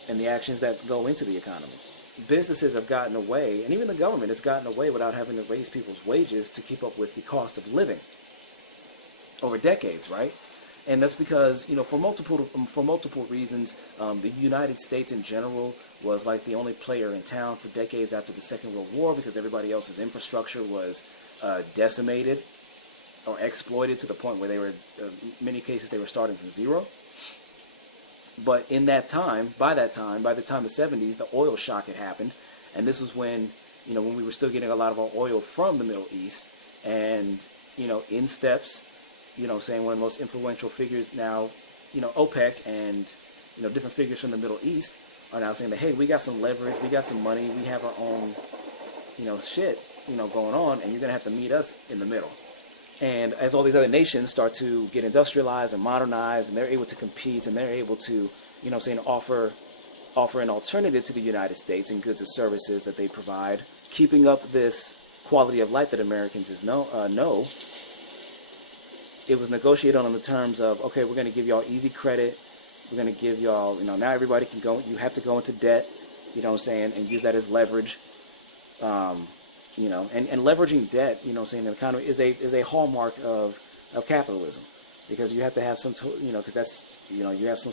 and the actions that go into the economy. Businesses have gotten away, and even the government has gotten away without having to raise people's wages to keep up with the cost of living over decades, right? And that's because, for multiple reasons, the United States in general was like the only player in town for decades after the Second World War, because everybody else's infrastructure was decimated or exploited to the point where they were, in many cases, they were starting from zero. But by the time the 70s, the oil shock had happened, and this was when, when we were still getting a lot of our oil from the Middle East, and, in steps, one of the most influential figures now, OPEC and, different figures from the Middle East are now saying that, hey, we got some leverage, we got some money, we have our own, shit, going on, and you're going to have to meet us in the middle. And as all these other nations start to get industrialized and modernized, and they're able to compete, and they're able to, offer an alternative to the United States in goods and services that they provide, keeping up this quality of life that Americans know, it was negotiated on the terms of, okay, we're going to give y'all easy credit, we're going to give y'all, now everybody can go, you have to go into debt, and use that as leverage. And leveraging debt, in the economy is a hallmark of capitalism, because you have to have some, because that's, you have some,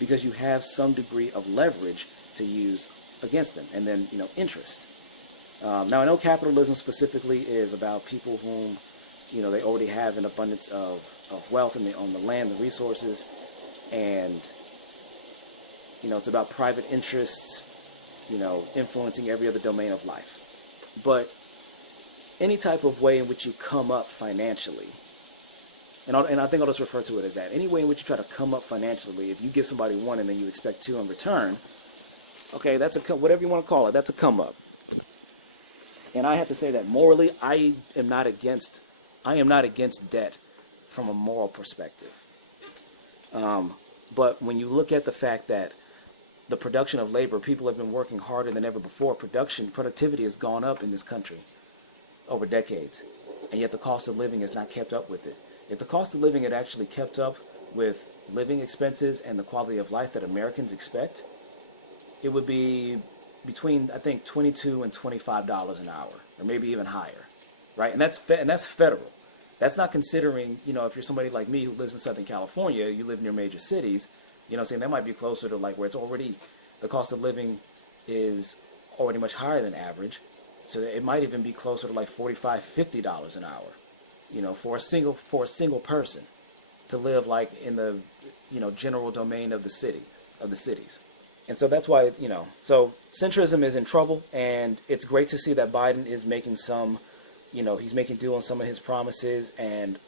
because you have some degree of leverage to use against them, and then, interest. Now, I know capitalism specifically is about people whom, they already have an abundance of wealth, and they own the land, the resources, and, it's about private interests, influencing every other domain of life. But any type of way in which you come up financially, and I think I'll just refer to it as that, any way in which you try to come up financially, if you give somebody one and then you expect two in return, Okay, that's whatever you want to call it. That's a come up. And I have to say that morally, I am not against debt from a moral perspective. But when you look at the fact that the production of labor, people have been working harder than ever before. Productivity has gone up in this country over decades, and yet the cost of living has not kept up with it. If the cost of living had actually kept up with living expenses and the quality of life that Americans expect, it would be between, I think, $22 and $25 an hour, or maybe even higher, right? And that's federal. That's not considering, if you're somebody like me who lives in Southern California, you live near major cities, that might be closer to like where it's already, the cost of living is already much higher than average. So it might even be closer to like $45, $50 an hour, for a single person to live like in the, general domain of the cities. And so that's why, so centrism is in trouble, and it's great to see that Biden is making some, he's making do on some of his promises and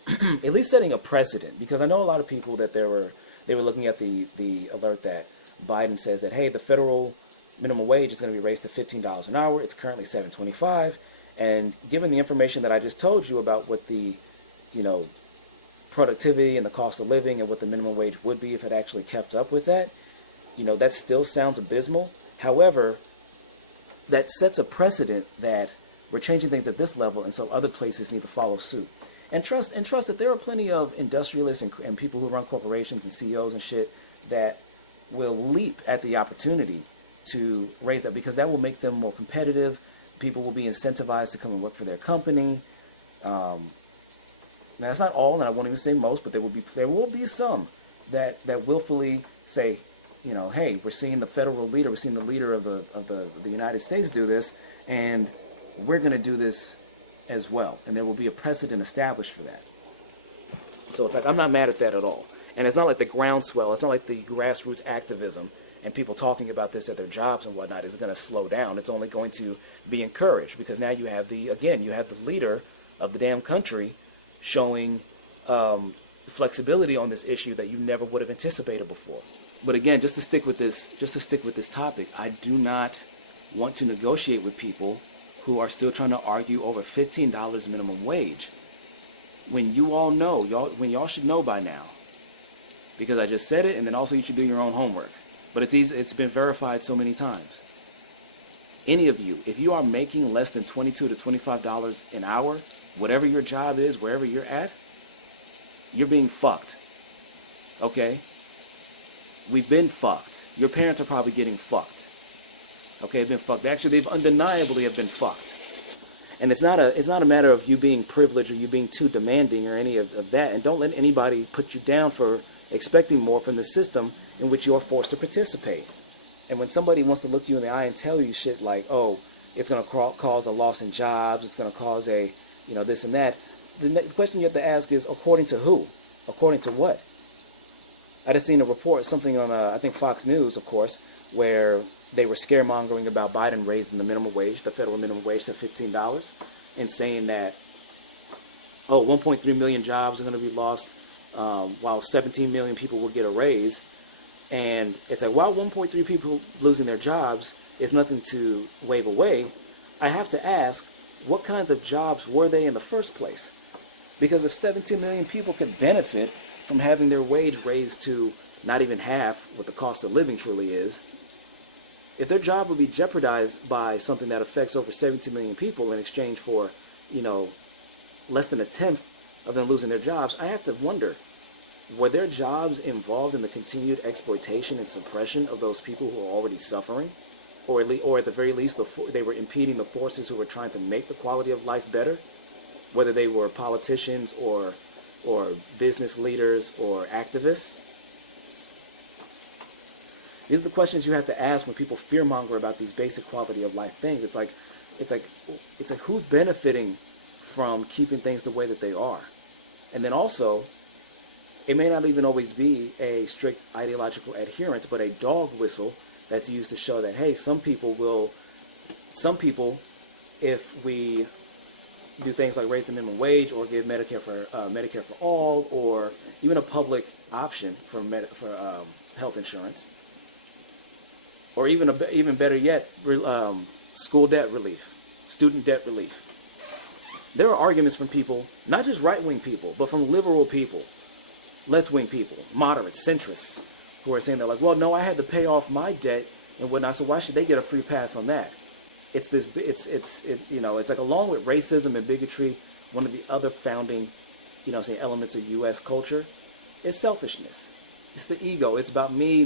at least setting a precedent, because I know a lot of people that they were looking at the alert that Biden says that, hey, the federal minimum wage is going to be raised to $15 an hour. It's currently $7.25. And given the information that I just told you about what the, productivity and the cost of living and what the minimum wage would be if it actually kept up with that, that still sounds abysmal. However, that sets a precedent that we're changing things at this level, and so other places need to follow suit. And trust that there are plenty of industrialists and people who run corporations and CEOs and shit that will leap at the opportunity to raise that, because that will make them more competitive. People will be incentivized to come and work for their company. Now that's not all, and I won't even say most, but there will be some that willfully say, hey, we're seeing the federal leader, we're seeing the leader of the United States do this, and we're going to do this as well, and there will be a precedent established for that. So it's like, I'm not mad at that at all. And it's not like the groundswell, it's not like the grassroots activism and people talking about this at their jobs and whatnot is going to slow down. It's only going to be encouraged, because now you have the leader of the damn country showing flexibility on this issue that you never would have anticipated before. But again, just to stick with this topic, I do not want to negotiate with people who are still trying to argue over $15 minimum wage, when you all know, when y'all should know by now, because I just said it, and then also you should do your own homework. But it's easy, it's been verified so many times. Any of you, if you are making less than $22 to $25 an hour, whatever your job is, wherever you're at, you're being fucked. Okay? We've been fucked. Your parents are probably getting fucked. Okay, they've been fucked. Actually, they've undeniably have been fucked. And it's not a matter of you being privileged or you being too demanding or any of that. And don't let anybody put you down for expecting more from the system in which you're forced to participate. And when somebody wants to look you in the eye and tell you shit like, oh, it's going to cause a loss in jobs, it's going to cause a, this and that, the question you have to ask is, according to who? According to what? I just seen a report, something on, I think Fox News, of course, where they were scaremongering about Biden raising the minimum wage, the federal minimum wage, to $15, and saying that, 1.3 million jobs are going to be lost, while 17 million people will get a raise. And it's like, while 1.3 people losing their jobs is nothing to wave away, I have to ask, what kinds of jobs were they in the first place? Because if 17 million people could benefit from having their wage raised to not even half what the cost of living truly is, if their job would be jeopardized by something that affects over 17 million people in exchange for, less than a tenth of them losing their jobs, I have to wonder, were their jobs involved in the continued exploitation and suppression of those people who are already suffering? Or at the very least, they were impeding the forces who were trying to make the quality of life better? Whether they were politicians or business leaders or activists? These are the questions you have to ask when people fearmonger about these basic quality of life things. It's like who's benefiting from keeping things the way that they are? And then also, it may not even always be a strict ideological adherence, but a dog whistle that's used to show that, hey, some people, if we do things like raise the minimum wage or give Medicare for all, or even a public option for health insurance, or even better yet, school debt relief, student debt relief. There are arguments from people, not just right-wing people, but from liberal people, left-wing people, moderates, centrists, who are saying, they're like, well, no, I had to pay off my debt and whatnot, so why should they get a free pass on that? It's like, along with racism and bigotry, one of the other founding, elements of U.S. culture is selfishness. It's the ego. It's about me,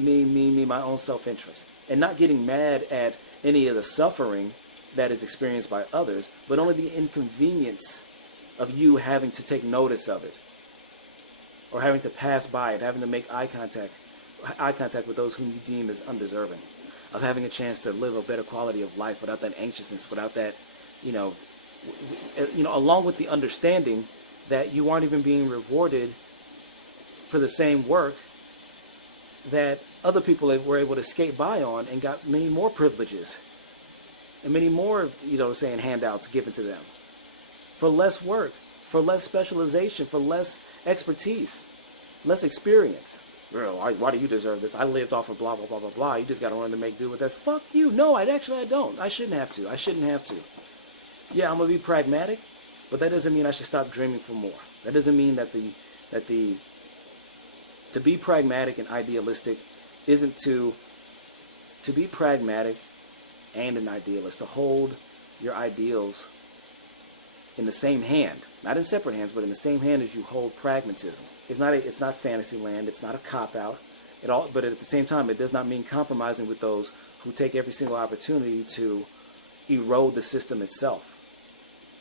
my own self-interest, and not getting mad at any of the suffering that is experienced by others, but only the inconvenience of you having to take notice of it, or having to pass by it, having to make eye contact with those whom you deem as undeserving, of having a chance to live a better quality of life without that anxiousness, without that, along with the understanding that you aren't even being rewarded for the same work that other people were able to skate by on and got many more privileges and many more, handouts given to them for less work, for less specialization, for less expertise, less experience. Girl, why do you deserve this? I lived off of blah, blah, blah, blah, blah. You just got to learn to make do with that. Fuck you. No, I don't. I shouldn't have to. Yeah, I'm going to be pragmatic, but that doesn't mean I should stop dreaming for more. That doesn't mean that to be pragmatic and idealistic isn't to be pragmatic and an idealist, to hold your ideals in the same hand, not in separate hands, but in the same hand as you hold pragmatism. It's not fantasy land. It's not a cop-out at all. But at the same time, it does not mean compromising with those who take every single opportunity to erode the system itself,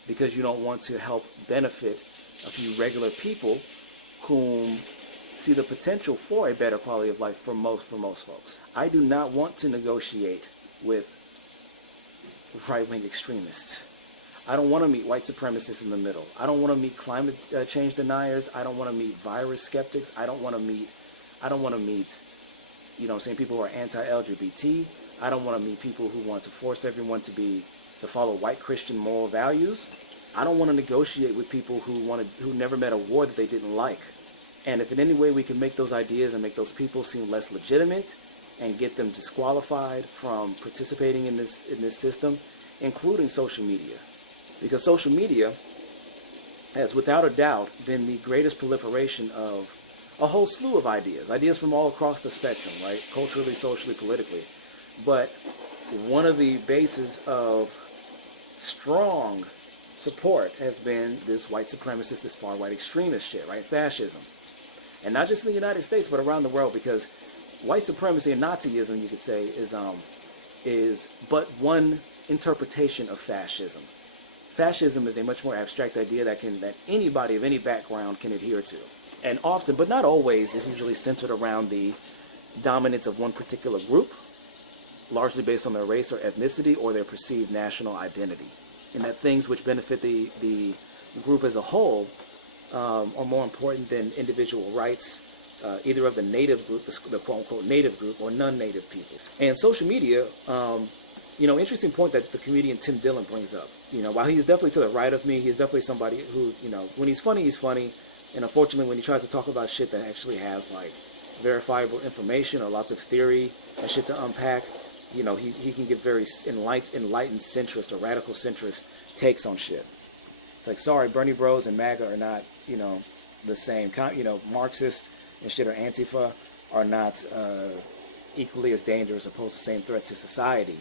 because you don't want to help benefit a few regular people whom see the potential for a better quality of life for most folks. I do not want to negotiate with right-wing extremists. I don't want to meet white supremacists in the middle. I don't want to meet climate change deniers. I don't want to meet virus skeptics. I don't want to meet, people who are anti-LGBT. I don't want to meet people who want to force everyone to follow white Christian moral values. I don't want to negotiate with people who never met a war that they didn't like. And if in any way we can make those ideas and make those people seem less legitimate and get them disqualified from participating in this system, including social media. Because social media has without a doubt been the greatest proliferation of a whole slew of ideas from all across the spectrum, right? Culturally, socially, politically. But one of the bases of strong support has been this white supremacist, this far white extremist shit, right? Fascism. And not just in the United States, but around the world, because white supremacy and Nazism, you could say, is but one interpretation of fascism. Fascism is a much more abstract idea that anybody of any background can adhere to. And often, but not always, is usually centered around the dominance of one particular group, largely based on their race or ethnicity or their perceived national identity. And that things which benefit the group as a whole are more important than individual rights, either of the native group, the quote-unquote native group, or non-native people. And social media, interesting point that the comedian Tim Dillon brings up. While he's definitely to the right of me, he's definitely somebody who, when he's funny, he's funny. And unfortunately, when he tries to talk about shit that actually has, verifiable information or lots of theory and shit to unpack, he can give very enlightened centrist or radical centrist takes on shit. It's like, sorry, Bernie Bros and MAGA are not, the same. Marxist and shit or Antifa are not equally as dangerous or pose the same threat to society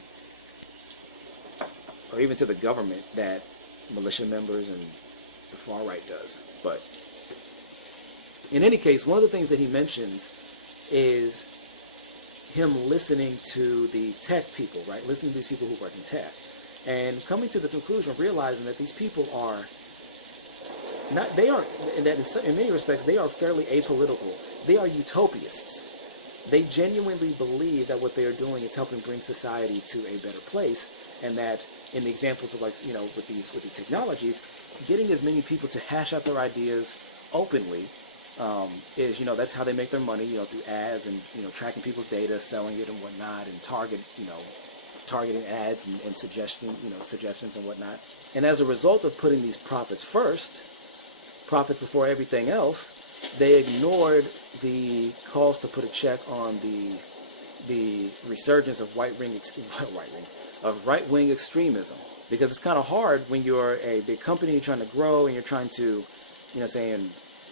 or even to the government that militia members and the far right does. But in any case, one of the things that he mentions is him listening to the tech people, right? Listening to these people who work in tech. And coming to the conclusion of realizing that these people are not, they are, in many respects, they are fairly apolitical. They are utopists. They genuinely believe that what they are doing is helping bring society to a better place, and that in the examples of with these technologies, getting as many people to hash out their ideas openly is, that's how they make their money, through ads and, tracking people's data, selling it and whatnot, and targeting ads and suggestions and whatnot. And as a result of putting these profits before everything else, they ignored the calls to put a check on the the resurgence of right-wing extremism, because it's kind of hard when you're a big company trying to grow and you're trying to,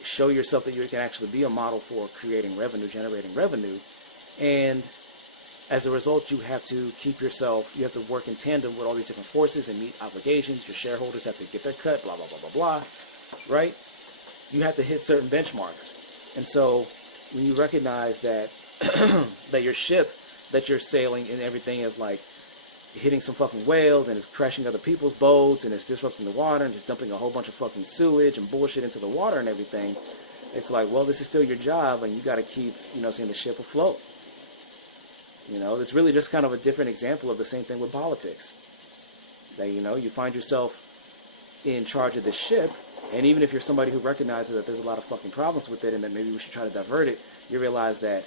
show yourself that you can actually be a model for creating revenue, generating revenue, and as a result, you have to you have to work in tandem with all these different forces and meet obligations. Your shareholders have to get their cut, blah, blah, blah, blah, blah, right? You have to hit certain benchmarks. And so when you recognize that that your ship that you're sailing and everything is like hitting some fucking whales and it's crashing other people's boats and it's disrupting the water and just dumping a whole bunch of fucking sewage and bullshit into the water and everything, it's like, well, this is still your job and you got to keep, the ship afloat. It's really just kind of a different example of the same thing with politics. That, you find yourself in charge of the ship, and even if you're somebody who recognizes that there's a lot of fucking problems with it and that maybe we should try to divert it, you realize that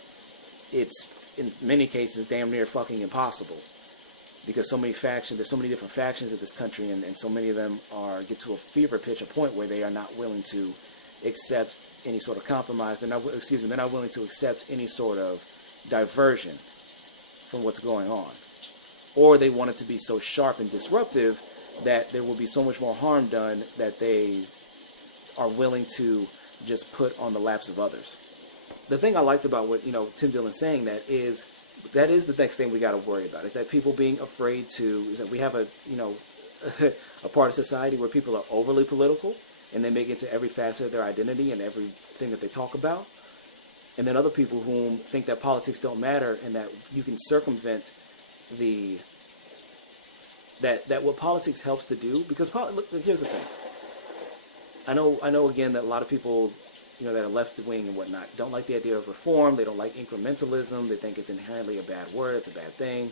it's, in many cases, damn near fucking impossible. Because so many factions, there's so many different factions in this country, and so many of them get to a fever pitch, a point where they are not willing to accept any sort of compromise. They're not willing to accept any sort of diversion from what's going on. Or they want it to be so sharp and disruptive that there will be so much more harm done that they are willing to just put on the laps of others. The thing I liked about what, Tim Dillon's saying that is the next thing we got to worry about, is that people being afraid is that we have a part of society where people are overly political and they make it into every facet of their identity and everything that they talk about. And then other people whom think that politics don't matter and that you can circumvent that what politics helps to do. Because look, here's the thing. I know again that a lot of people, that are left wing and whatnot, don't like the idea of reform. They don't like incrementalism. They think it's inherently a bad word. It's a bad thing.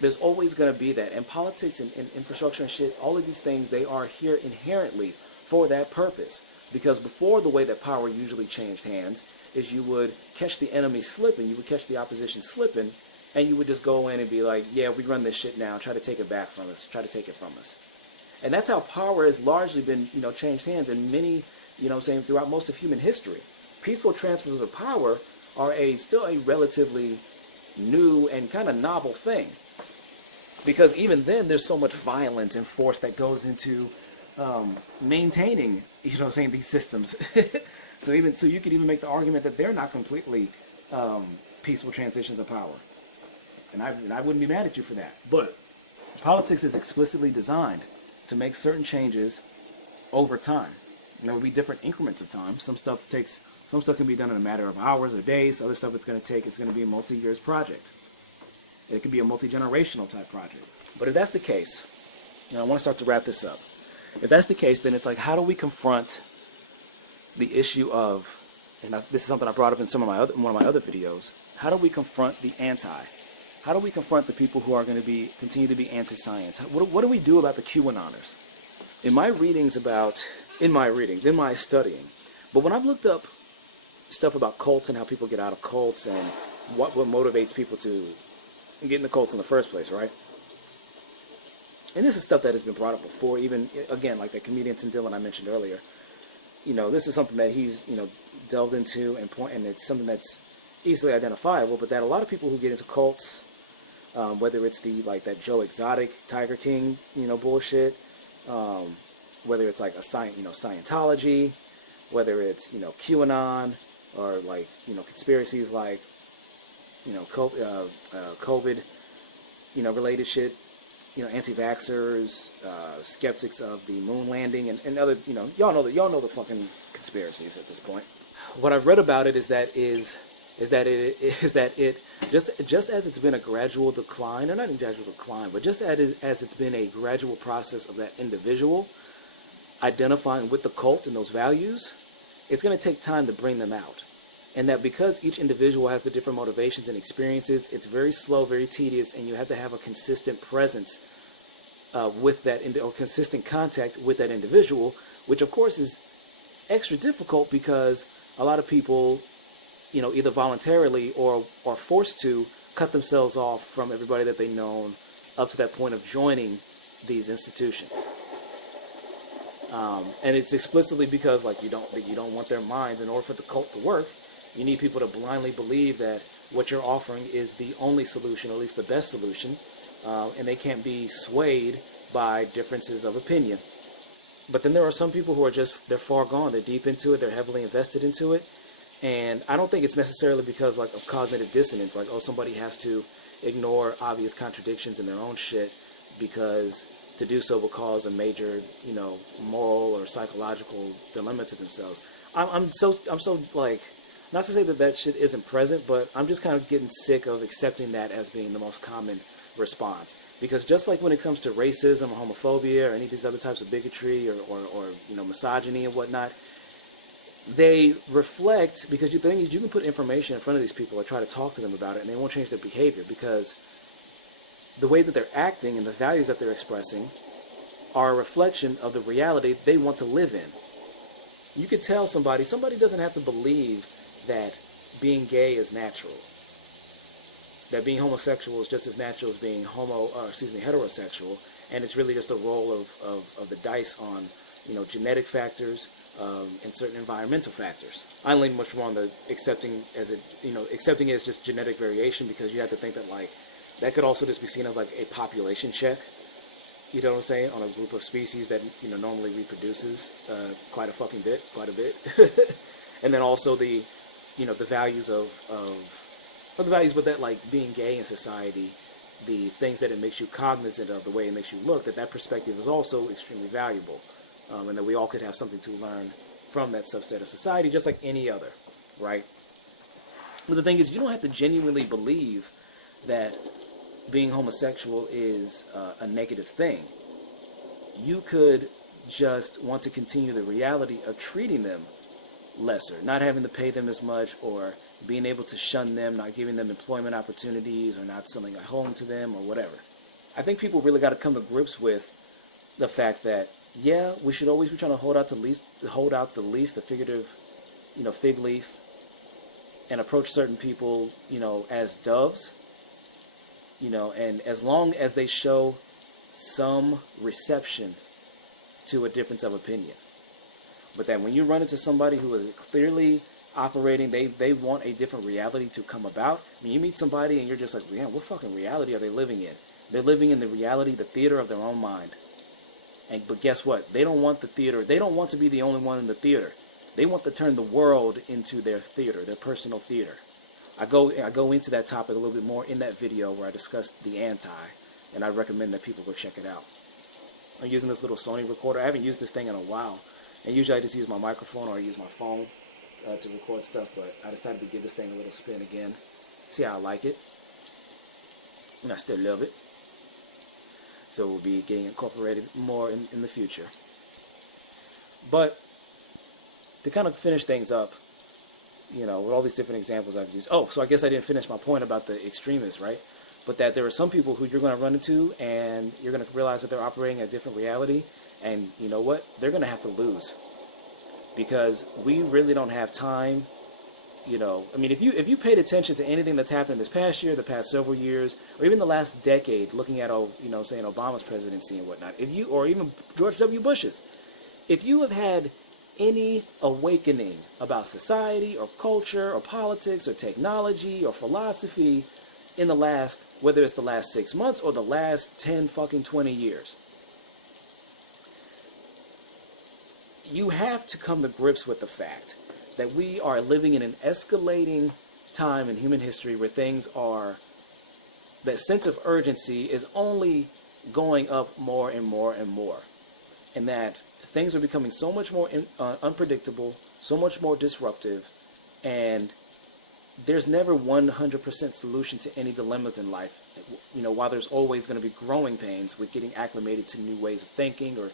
There's always going to be that. And politics and infrastructure and shit, all of these things, they are here inherently for that purpose. Because before, the way that power usually changed hands is you would catch the enemy slipping, you would catch the opposition slipping, and you would just go in and be like, yeah, we run this shit now, try to take it back from us, try to take it from us. And that's how power has largely been, changed hands in many, throughout most of human history. Peaceful transfers of power are still a relatively new and kind of novel thing. Because even then, there's so much violence and force that goes into maintaining, these systems. so you could even make the argument that they're not completely peaceful transitions of power. And I wouldn't be mad at you for that. But politics is explicitly designed to make certain changes over time. And there will be different increments of time. Some stuff can be done in a matter of hours or days. Other stuff it's going to be a multi-years project. It could be a multi-generational type project. But if that's the case, I want to start to wrap this up. If that's the case, then it's like, how do we confront the issue of, and this is something I brought up in one of my other videos, how do we confront the anti? How do we confront the people who are going to continue to be anti-science? What do we do about the QAnoners? In my studying, but when I've looked up stuff about cults and how people get out of cults and what motivates people to get into cults in the first place, right? And this is stuff that has been brought up before, even, again, like that comedian Tim Dillon I mentioned earlier. This is something that he's, delved into and it's something that's easily identifiable, but that a lot of people who get into cults, whether it's that Joe Exotic, Tiger King, bullshit, whether it's like Scientology, whether it's, QAnon, or conspiracies like, COVID, related shit, anti-vaxxers, skeptics of the moon landing, and other, y'all know the fucking conspiracies at this point. What I've read about it is that it just as it's been a gradual decline, or not a gradual decline, but just as it's been a gradual process of that individual identifying with the cult and those values, it's going to take time to bring them out. And that because each individual has the different motivations and experiences, it's very slow, very tedious, and you have to have a consistent presence with that, or consistent contact with that individual, which of course is extra difficult because a lot of people, either voluntarily or are forced to cut themselves off from everybody that they've known up to that point of joining these institutions. And it's explicitly because you don't want their minds. In order for the cult to work, you need people to blindly believe that what you're offering is the only solution, or at least the best solution, and they can't be swayed by differences of opinion. But then there are some people who are just, they're far gone, they're deep into it, they're heavily invested into it, and I don't think it's necessarily because like of cognitive dissonance, like, oh, somebody has to ignore obvious contradictions in their own shit because to do so will cause a major, moral or psychological dilemma to themselves. I'm so like, not to say that shit isn't present, but I'm just kind of getting sick of accepting that as being the most common response. Because just like when it comes to racism or homophobia or any of these other types of bigotry or misogyny and whatnot, they reflect, because the thing is, you can put information in front of these people or try to talk to them about it and they won't change their behavior, because the way that they're acting and the values that they're expressing are a reflection of the reality they want to live in. You could tell somebody doesn't have to believe that being gay is natural, that being homosexual is just as natural as being heterosexual, and it's really just a roll of the dice on, genetic factors and certain environmental factors. I lean much more on the accepting it as just genetic variation, because you have to think that like that could also just be seen as like a population check. You know what I'm saying? On a group of species that normally reproduces quite a bit, and then also the the values of the values, but that like being gay in society, the things that it makes you cognizant of, the way it makes you look, that perspective is also extremely valuable, and that we all could have something to learn from that subset of society, just like any other, right? But the thing is, you don't have to genuinely believe that being homosexual is a negative thing. You could just want to continue the reality of treating them lesser, not having to pay them as much, or being able to shun them, not giving them employment opportunities, or not selling a home to them, or whatever. I think people really got to come to grips with the fact that, yeah, we should always be trying to hold out the leaf, the figurative, fig leaf, and approach certain people, as doves, and as long as they show some reception to a difference of opinion. But that when you run into somebody who is clearly operating, they want a different reality to come about. I mean, you meet somebody and you're just like, man, what fucking reality are they living in? They're living in the reality, the theater of their own mind. But guess what? They don't want the theater. They don't want to be the only one in the theater. They want to turn the world into their theater, their personal theater. I go into that topic a little bit more in that video where I discuss the anti, and I recommend that people go check it out. I'm using this little Sony recorder. I haven't used this thing in a while, and usually I just use my microphone or I use my phone to record stuff, but I decided to give this thing a little spin again, see how I like it, and I still love it. So we'll be getting incorporated more in the future. But to kind of finish things up, with all these different examples I've used. Oh, so I guess I didn't finish my point about the extremists, right? But that there are some people who you're going to run into and you're going to realize that they're operating a different reality, and you know what? They're going to have to lose, because we really don't have time. I mean, if you paid attention to anything that's happened this past year, the past several years, or even the last decade, looking at saying Obama's presidency and whatnot, or even George W. Bush's, if you have had any awakening about society or culture or politics or technology or philosophy in the last, whether it's the last 6 months or the last 10 fucking 20 years, you have to come to grips with the fact that we are living in an escalating time in human history where that sense of urgency is only going up more and more and more, and that things are becoming so much more unpredictable, so much more disruptive, and there's never 100% solution to any dilemmas in life. While there's always going to be growing pains with getting acclimated to new ways of thinking, or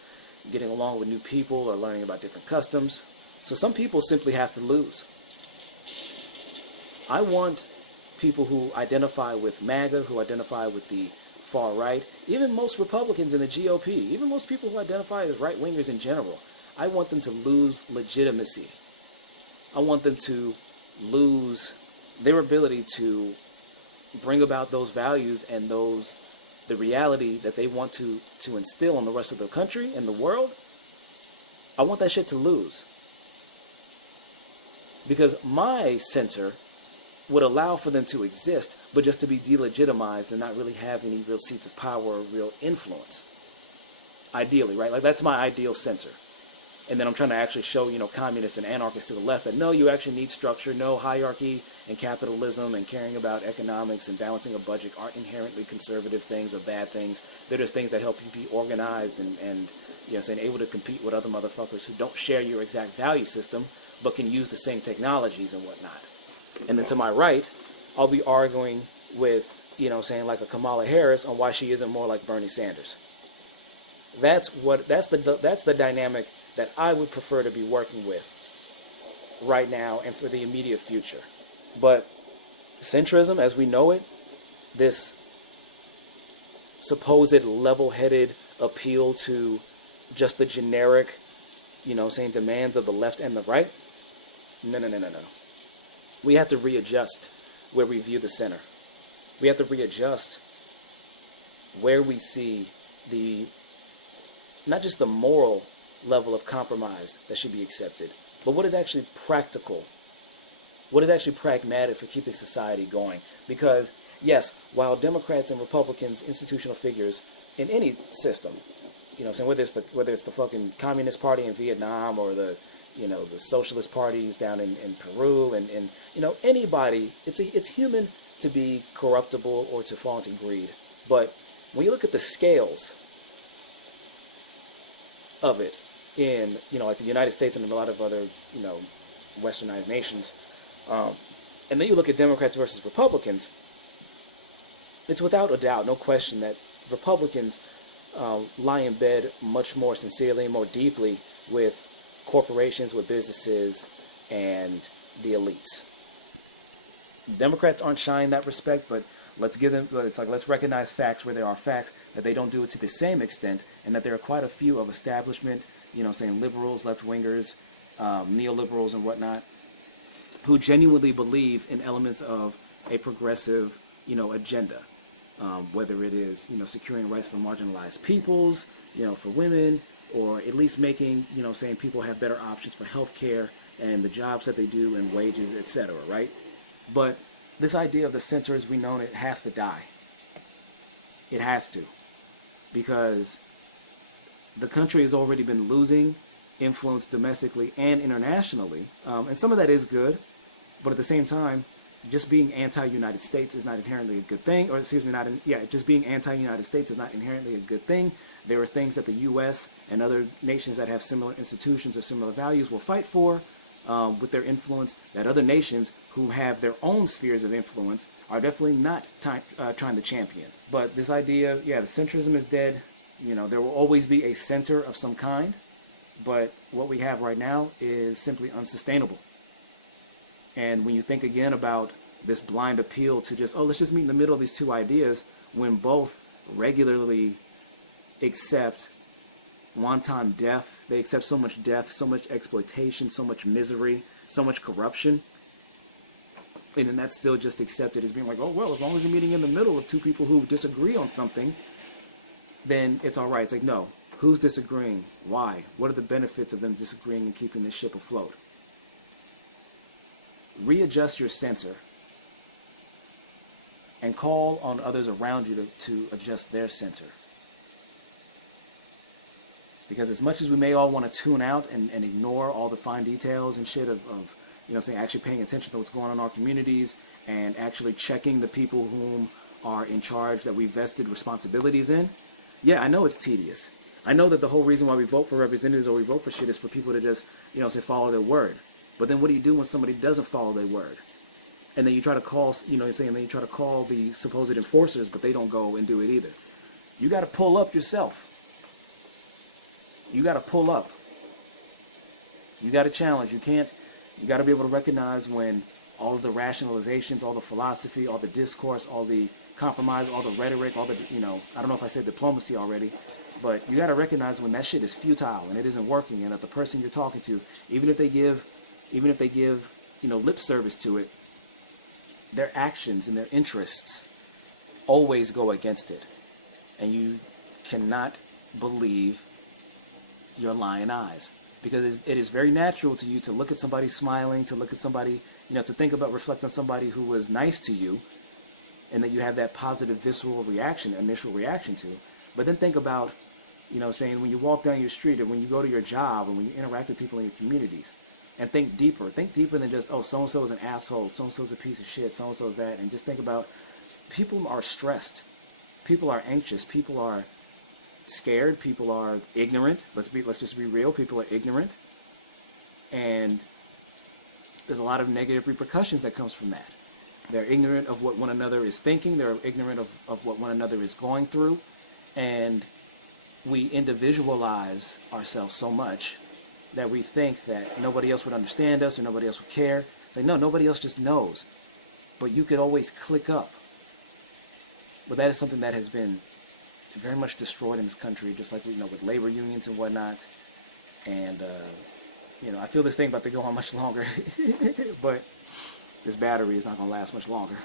getting along with new people, or learning about different customs. So some people simply have to lose. I want people who identify with MAGA, who identify with the far right, even most Republicans in the GOP, even most people who identify as right-wingers in general, I want them to lose legitimacy. I want them to lose their ability to bring about those values and the reality that they want to instill in the rest of the country and the world. I want that shit to lose. Because my center would allow for them to exist, but just to be delegitimized and not really have any real seats of power or real influence. Ideally, right? Like, that's my ideal center. And then I'm trying to actually show, communists and anarchists to the left that no, you actually need structure. No, hierarchy and capitalism and caring about economics and balancing a budget aren't inherently conservative things or bad things. They're just things that help you be organized and able to compete with other motherfuckers who don't share your exact value system, but can use the same technologies and whatnot. And then to my right, I'll be arguing with, like a Kamala Harris on why she isn't more like Bernie Sanders. That's the dynamic that I would prefer to be working with right now and for the immediate future. But centrism, as we know it, this supposed level-headed appeal to just the generic, demands of the left and the right, no. We have to readjust where we view the center. We have to readjust where we see not just the moral level of compromise that should be accepted, but what is actually practical, what is actually pragmatic for keeping society going. Because, yes, while Democrats and Republicans, institutional figures in any system, whether it's the fucking Communist Party in Vietnam or the socialist parties down in Peru and anybody, it's human to be corruptible or to fall into greed. But when you look at the scales of it, in like the United States and a lot of other westernized nations, and then you look at Democrats versus Republicans, it's without a doubt, no question, that Republicans lie in bed much more sincerely and more deeply with corporations, with businesses, and the elites. Democrats aren't shy in that respect, but let's recognize facts where there are facts, that they don't do it to the same extent, and that there are quite a few of establishment, liberals, left-wingers, neoliberals and whatnot, who genuinely believe in elements of a progressive, agenda, whether it is, securing rights for marginalized peoples, for women, or at least making, people have better options for health care and the jobs that they do and wages, etc., right? But this idea of the center as we know it has to die. It has to. Because the country has already been losing influence domestically and internationally. And some of that is good, but at the same time, just being anti-United States is not inherently a good thing. Just being anti-United States is not inherently a good thing. There are things that the U.S. and other nations that have similar institutions or similar values will fight for with their influence, that other nations who have their own spheres of influence are definitely not trying to champion. But this idea, the centrism is dead. There will always be a center of some kind, but what we have right now is simply unsustainable. And when you think again about this blind appeal to just, let's just meet in the middle of these two ideas, when both regularly accept wanton death, they accept so much death, so much exploitation, so much misery, so much corruption, and then that's still just accepted as being like, as long as you're meeting in the middle of two people who disagree on something, then it's all right. It's like, no, who's disagreeing? Why? What are the benefits of them disagreeing and keeping this ship afloat? Readjust your center and call on others around you to adjust their center. Because as much as we may all want to tune out and ignore all the fine details and shit of actually paying attention to what's going on in our communities and actually checking the people whom are in charge that we vested responsibilities in, I know it's tedious. I know that the whole reason why we vote for representatives or we vote for shit is for people to just, follow their word. But then what do you do when somebody doesn't follow their word? And then you try to call, and then you try to call the supposed enforcers, but they don't go and do it either. You got to pull up yourself. You got to pull up. You got to challenge. You got to be able to recognize when all of the rationalizations, all the philosophy, all the discourse, all the compromise, all the rhetoric, all the, I don't know if I said diplomacy already, but you got to recognize when that shit is futile and it isn't working, and that the person you're talking to, even if they give, lip service to it, their actions and their interests always go against it. And you cannot believe your lying eyes. Because it is very natural to you to look at somebody smiling, to look at somebody, to think about, reflect on somebody who was nice to you and that you have that positive visceral reaction, initial reaction to. But then think about, saying when you walk down your street or when you go to your job or when you interact with people in your communities, and think deeper. Think deeper than just, oh, so-and-so is an asshole, so-and-so is a piece of shit, so-and-so is that. And just think about, people are stressed. People are anxious. People are scared. People are ignorant. Let's just be real. People are ignorant. And there's a lot of negative repercussions that comes from that. They're ignorant of what one another is thinking. They're ignorant of what one another is going through. And we individualize ourselves so much that we think that nobody else would understand us or nobody else would care. It's like, no, nobody else just knows. But you could always click up. But that is something that has been very much destroyed in this country, just like, with labor unions and whatnot. And, I feel this thing about to go on much longer. But this battery is not going to last much longer.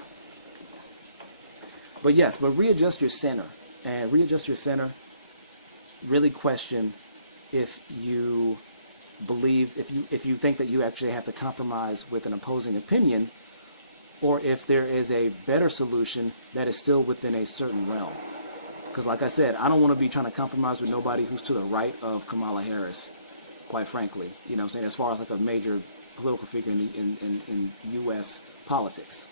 But yes, readjust your center. And readjust your center. Really question if you believe, if you think that you actually have to compromise with an opposing opinion, or if there is a better solution that is still within a certain realm. Because like I said, I don't want to be trying to compromise with nobody who's to the right of Kamala Harris, quite frankly. As far as like a major political figure in U.S. politics.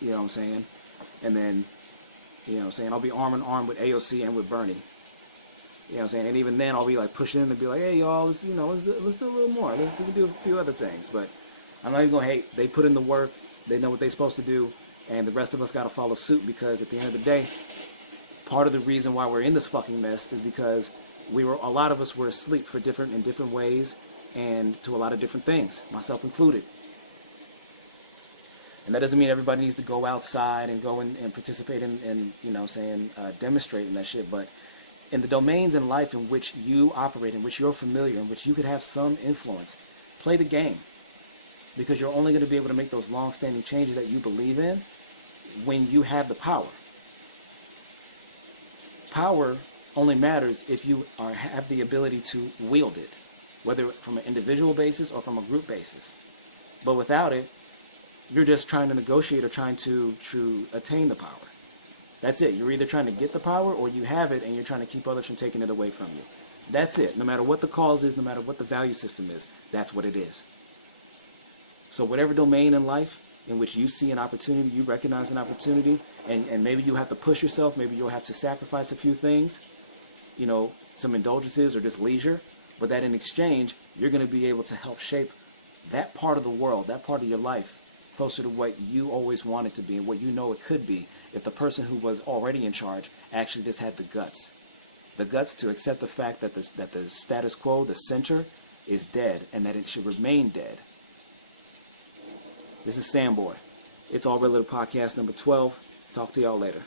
You know what I'm saying? And then, I'll be arm in arm with AOC and with Bernie. You know what I'm saying? And even then, I'll be like pushing them to be like, hey, y'all, let's do a little more. We can do a few other things. But I'm not even going to hate. They put in the work. They know what they're supposed to do. And the rest of us got to follow suit, because at the end of the day, part of the reason why we're in this fucking mess is because a lot of us were asleep in different ways and to a lot of different things, myself included. And that doesn't mean everybody needs to go outside and go and participate in demonstrate in that shit. But in the domains in life in which you operate, in which you're familiar, in which you could have some influence, play the game. Because you're only going to be able to make those long-standing changes that you believe in when you have the power. Power only matters if you have the ability to wield it, whether from an individual basis or from a group basis. But without it, you're just trying to negotiate or trying to attain the power. That's it. You're either trying to get the power or you have it and you're trying to keep others from taking it away from you. That's it. No matter what the cause is, no matter what the value system is, that's what it is. So whatever domain in life in which you see an opportunity, you recognize an opportunity, and maybe you have to push yourself, maybe you'll have to sacrifice a few things, some indulgences or just leisure, but that in exchange, you're going to be able to help shape that part of the world, that part of your life, closer to what you always wanted to be and what you know it could be if the person who was already in charge actually just had the guts to accept the fact that the status quo, the center, is dead and that it should remain dead. This is Samboy. It's All Relative Podcast number 12. Talk to y'all later.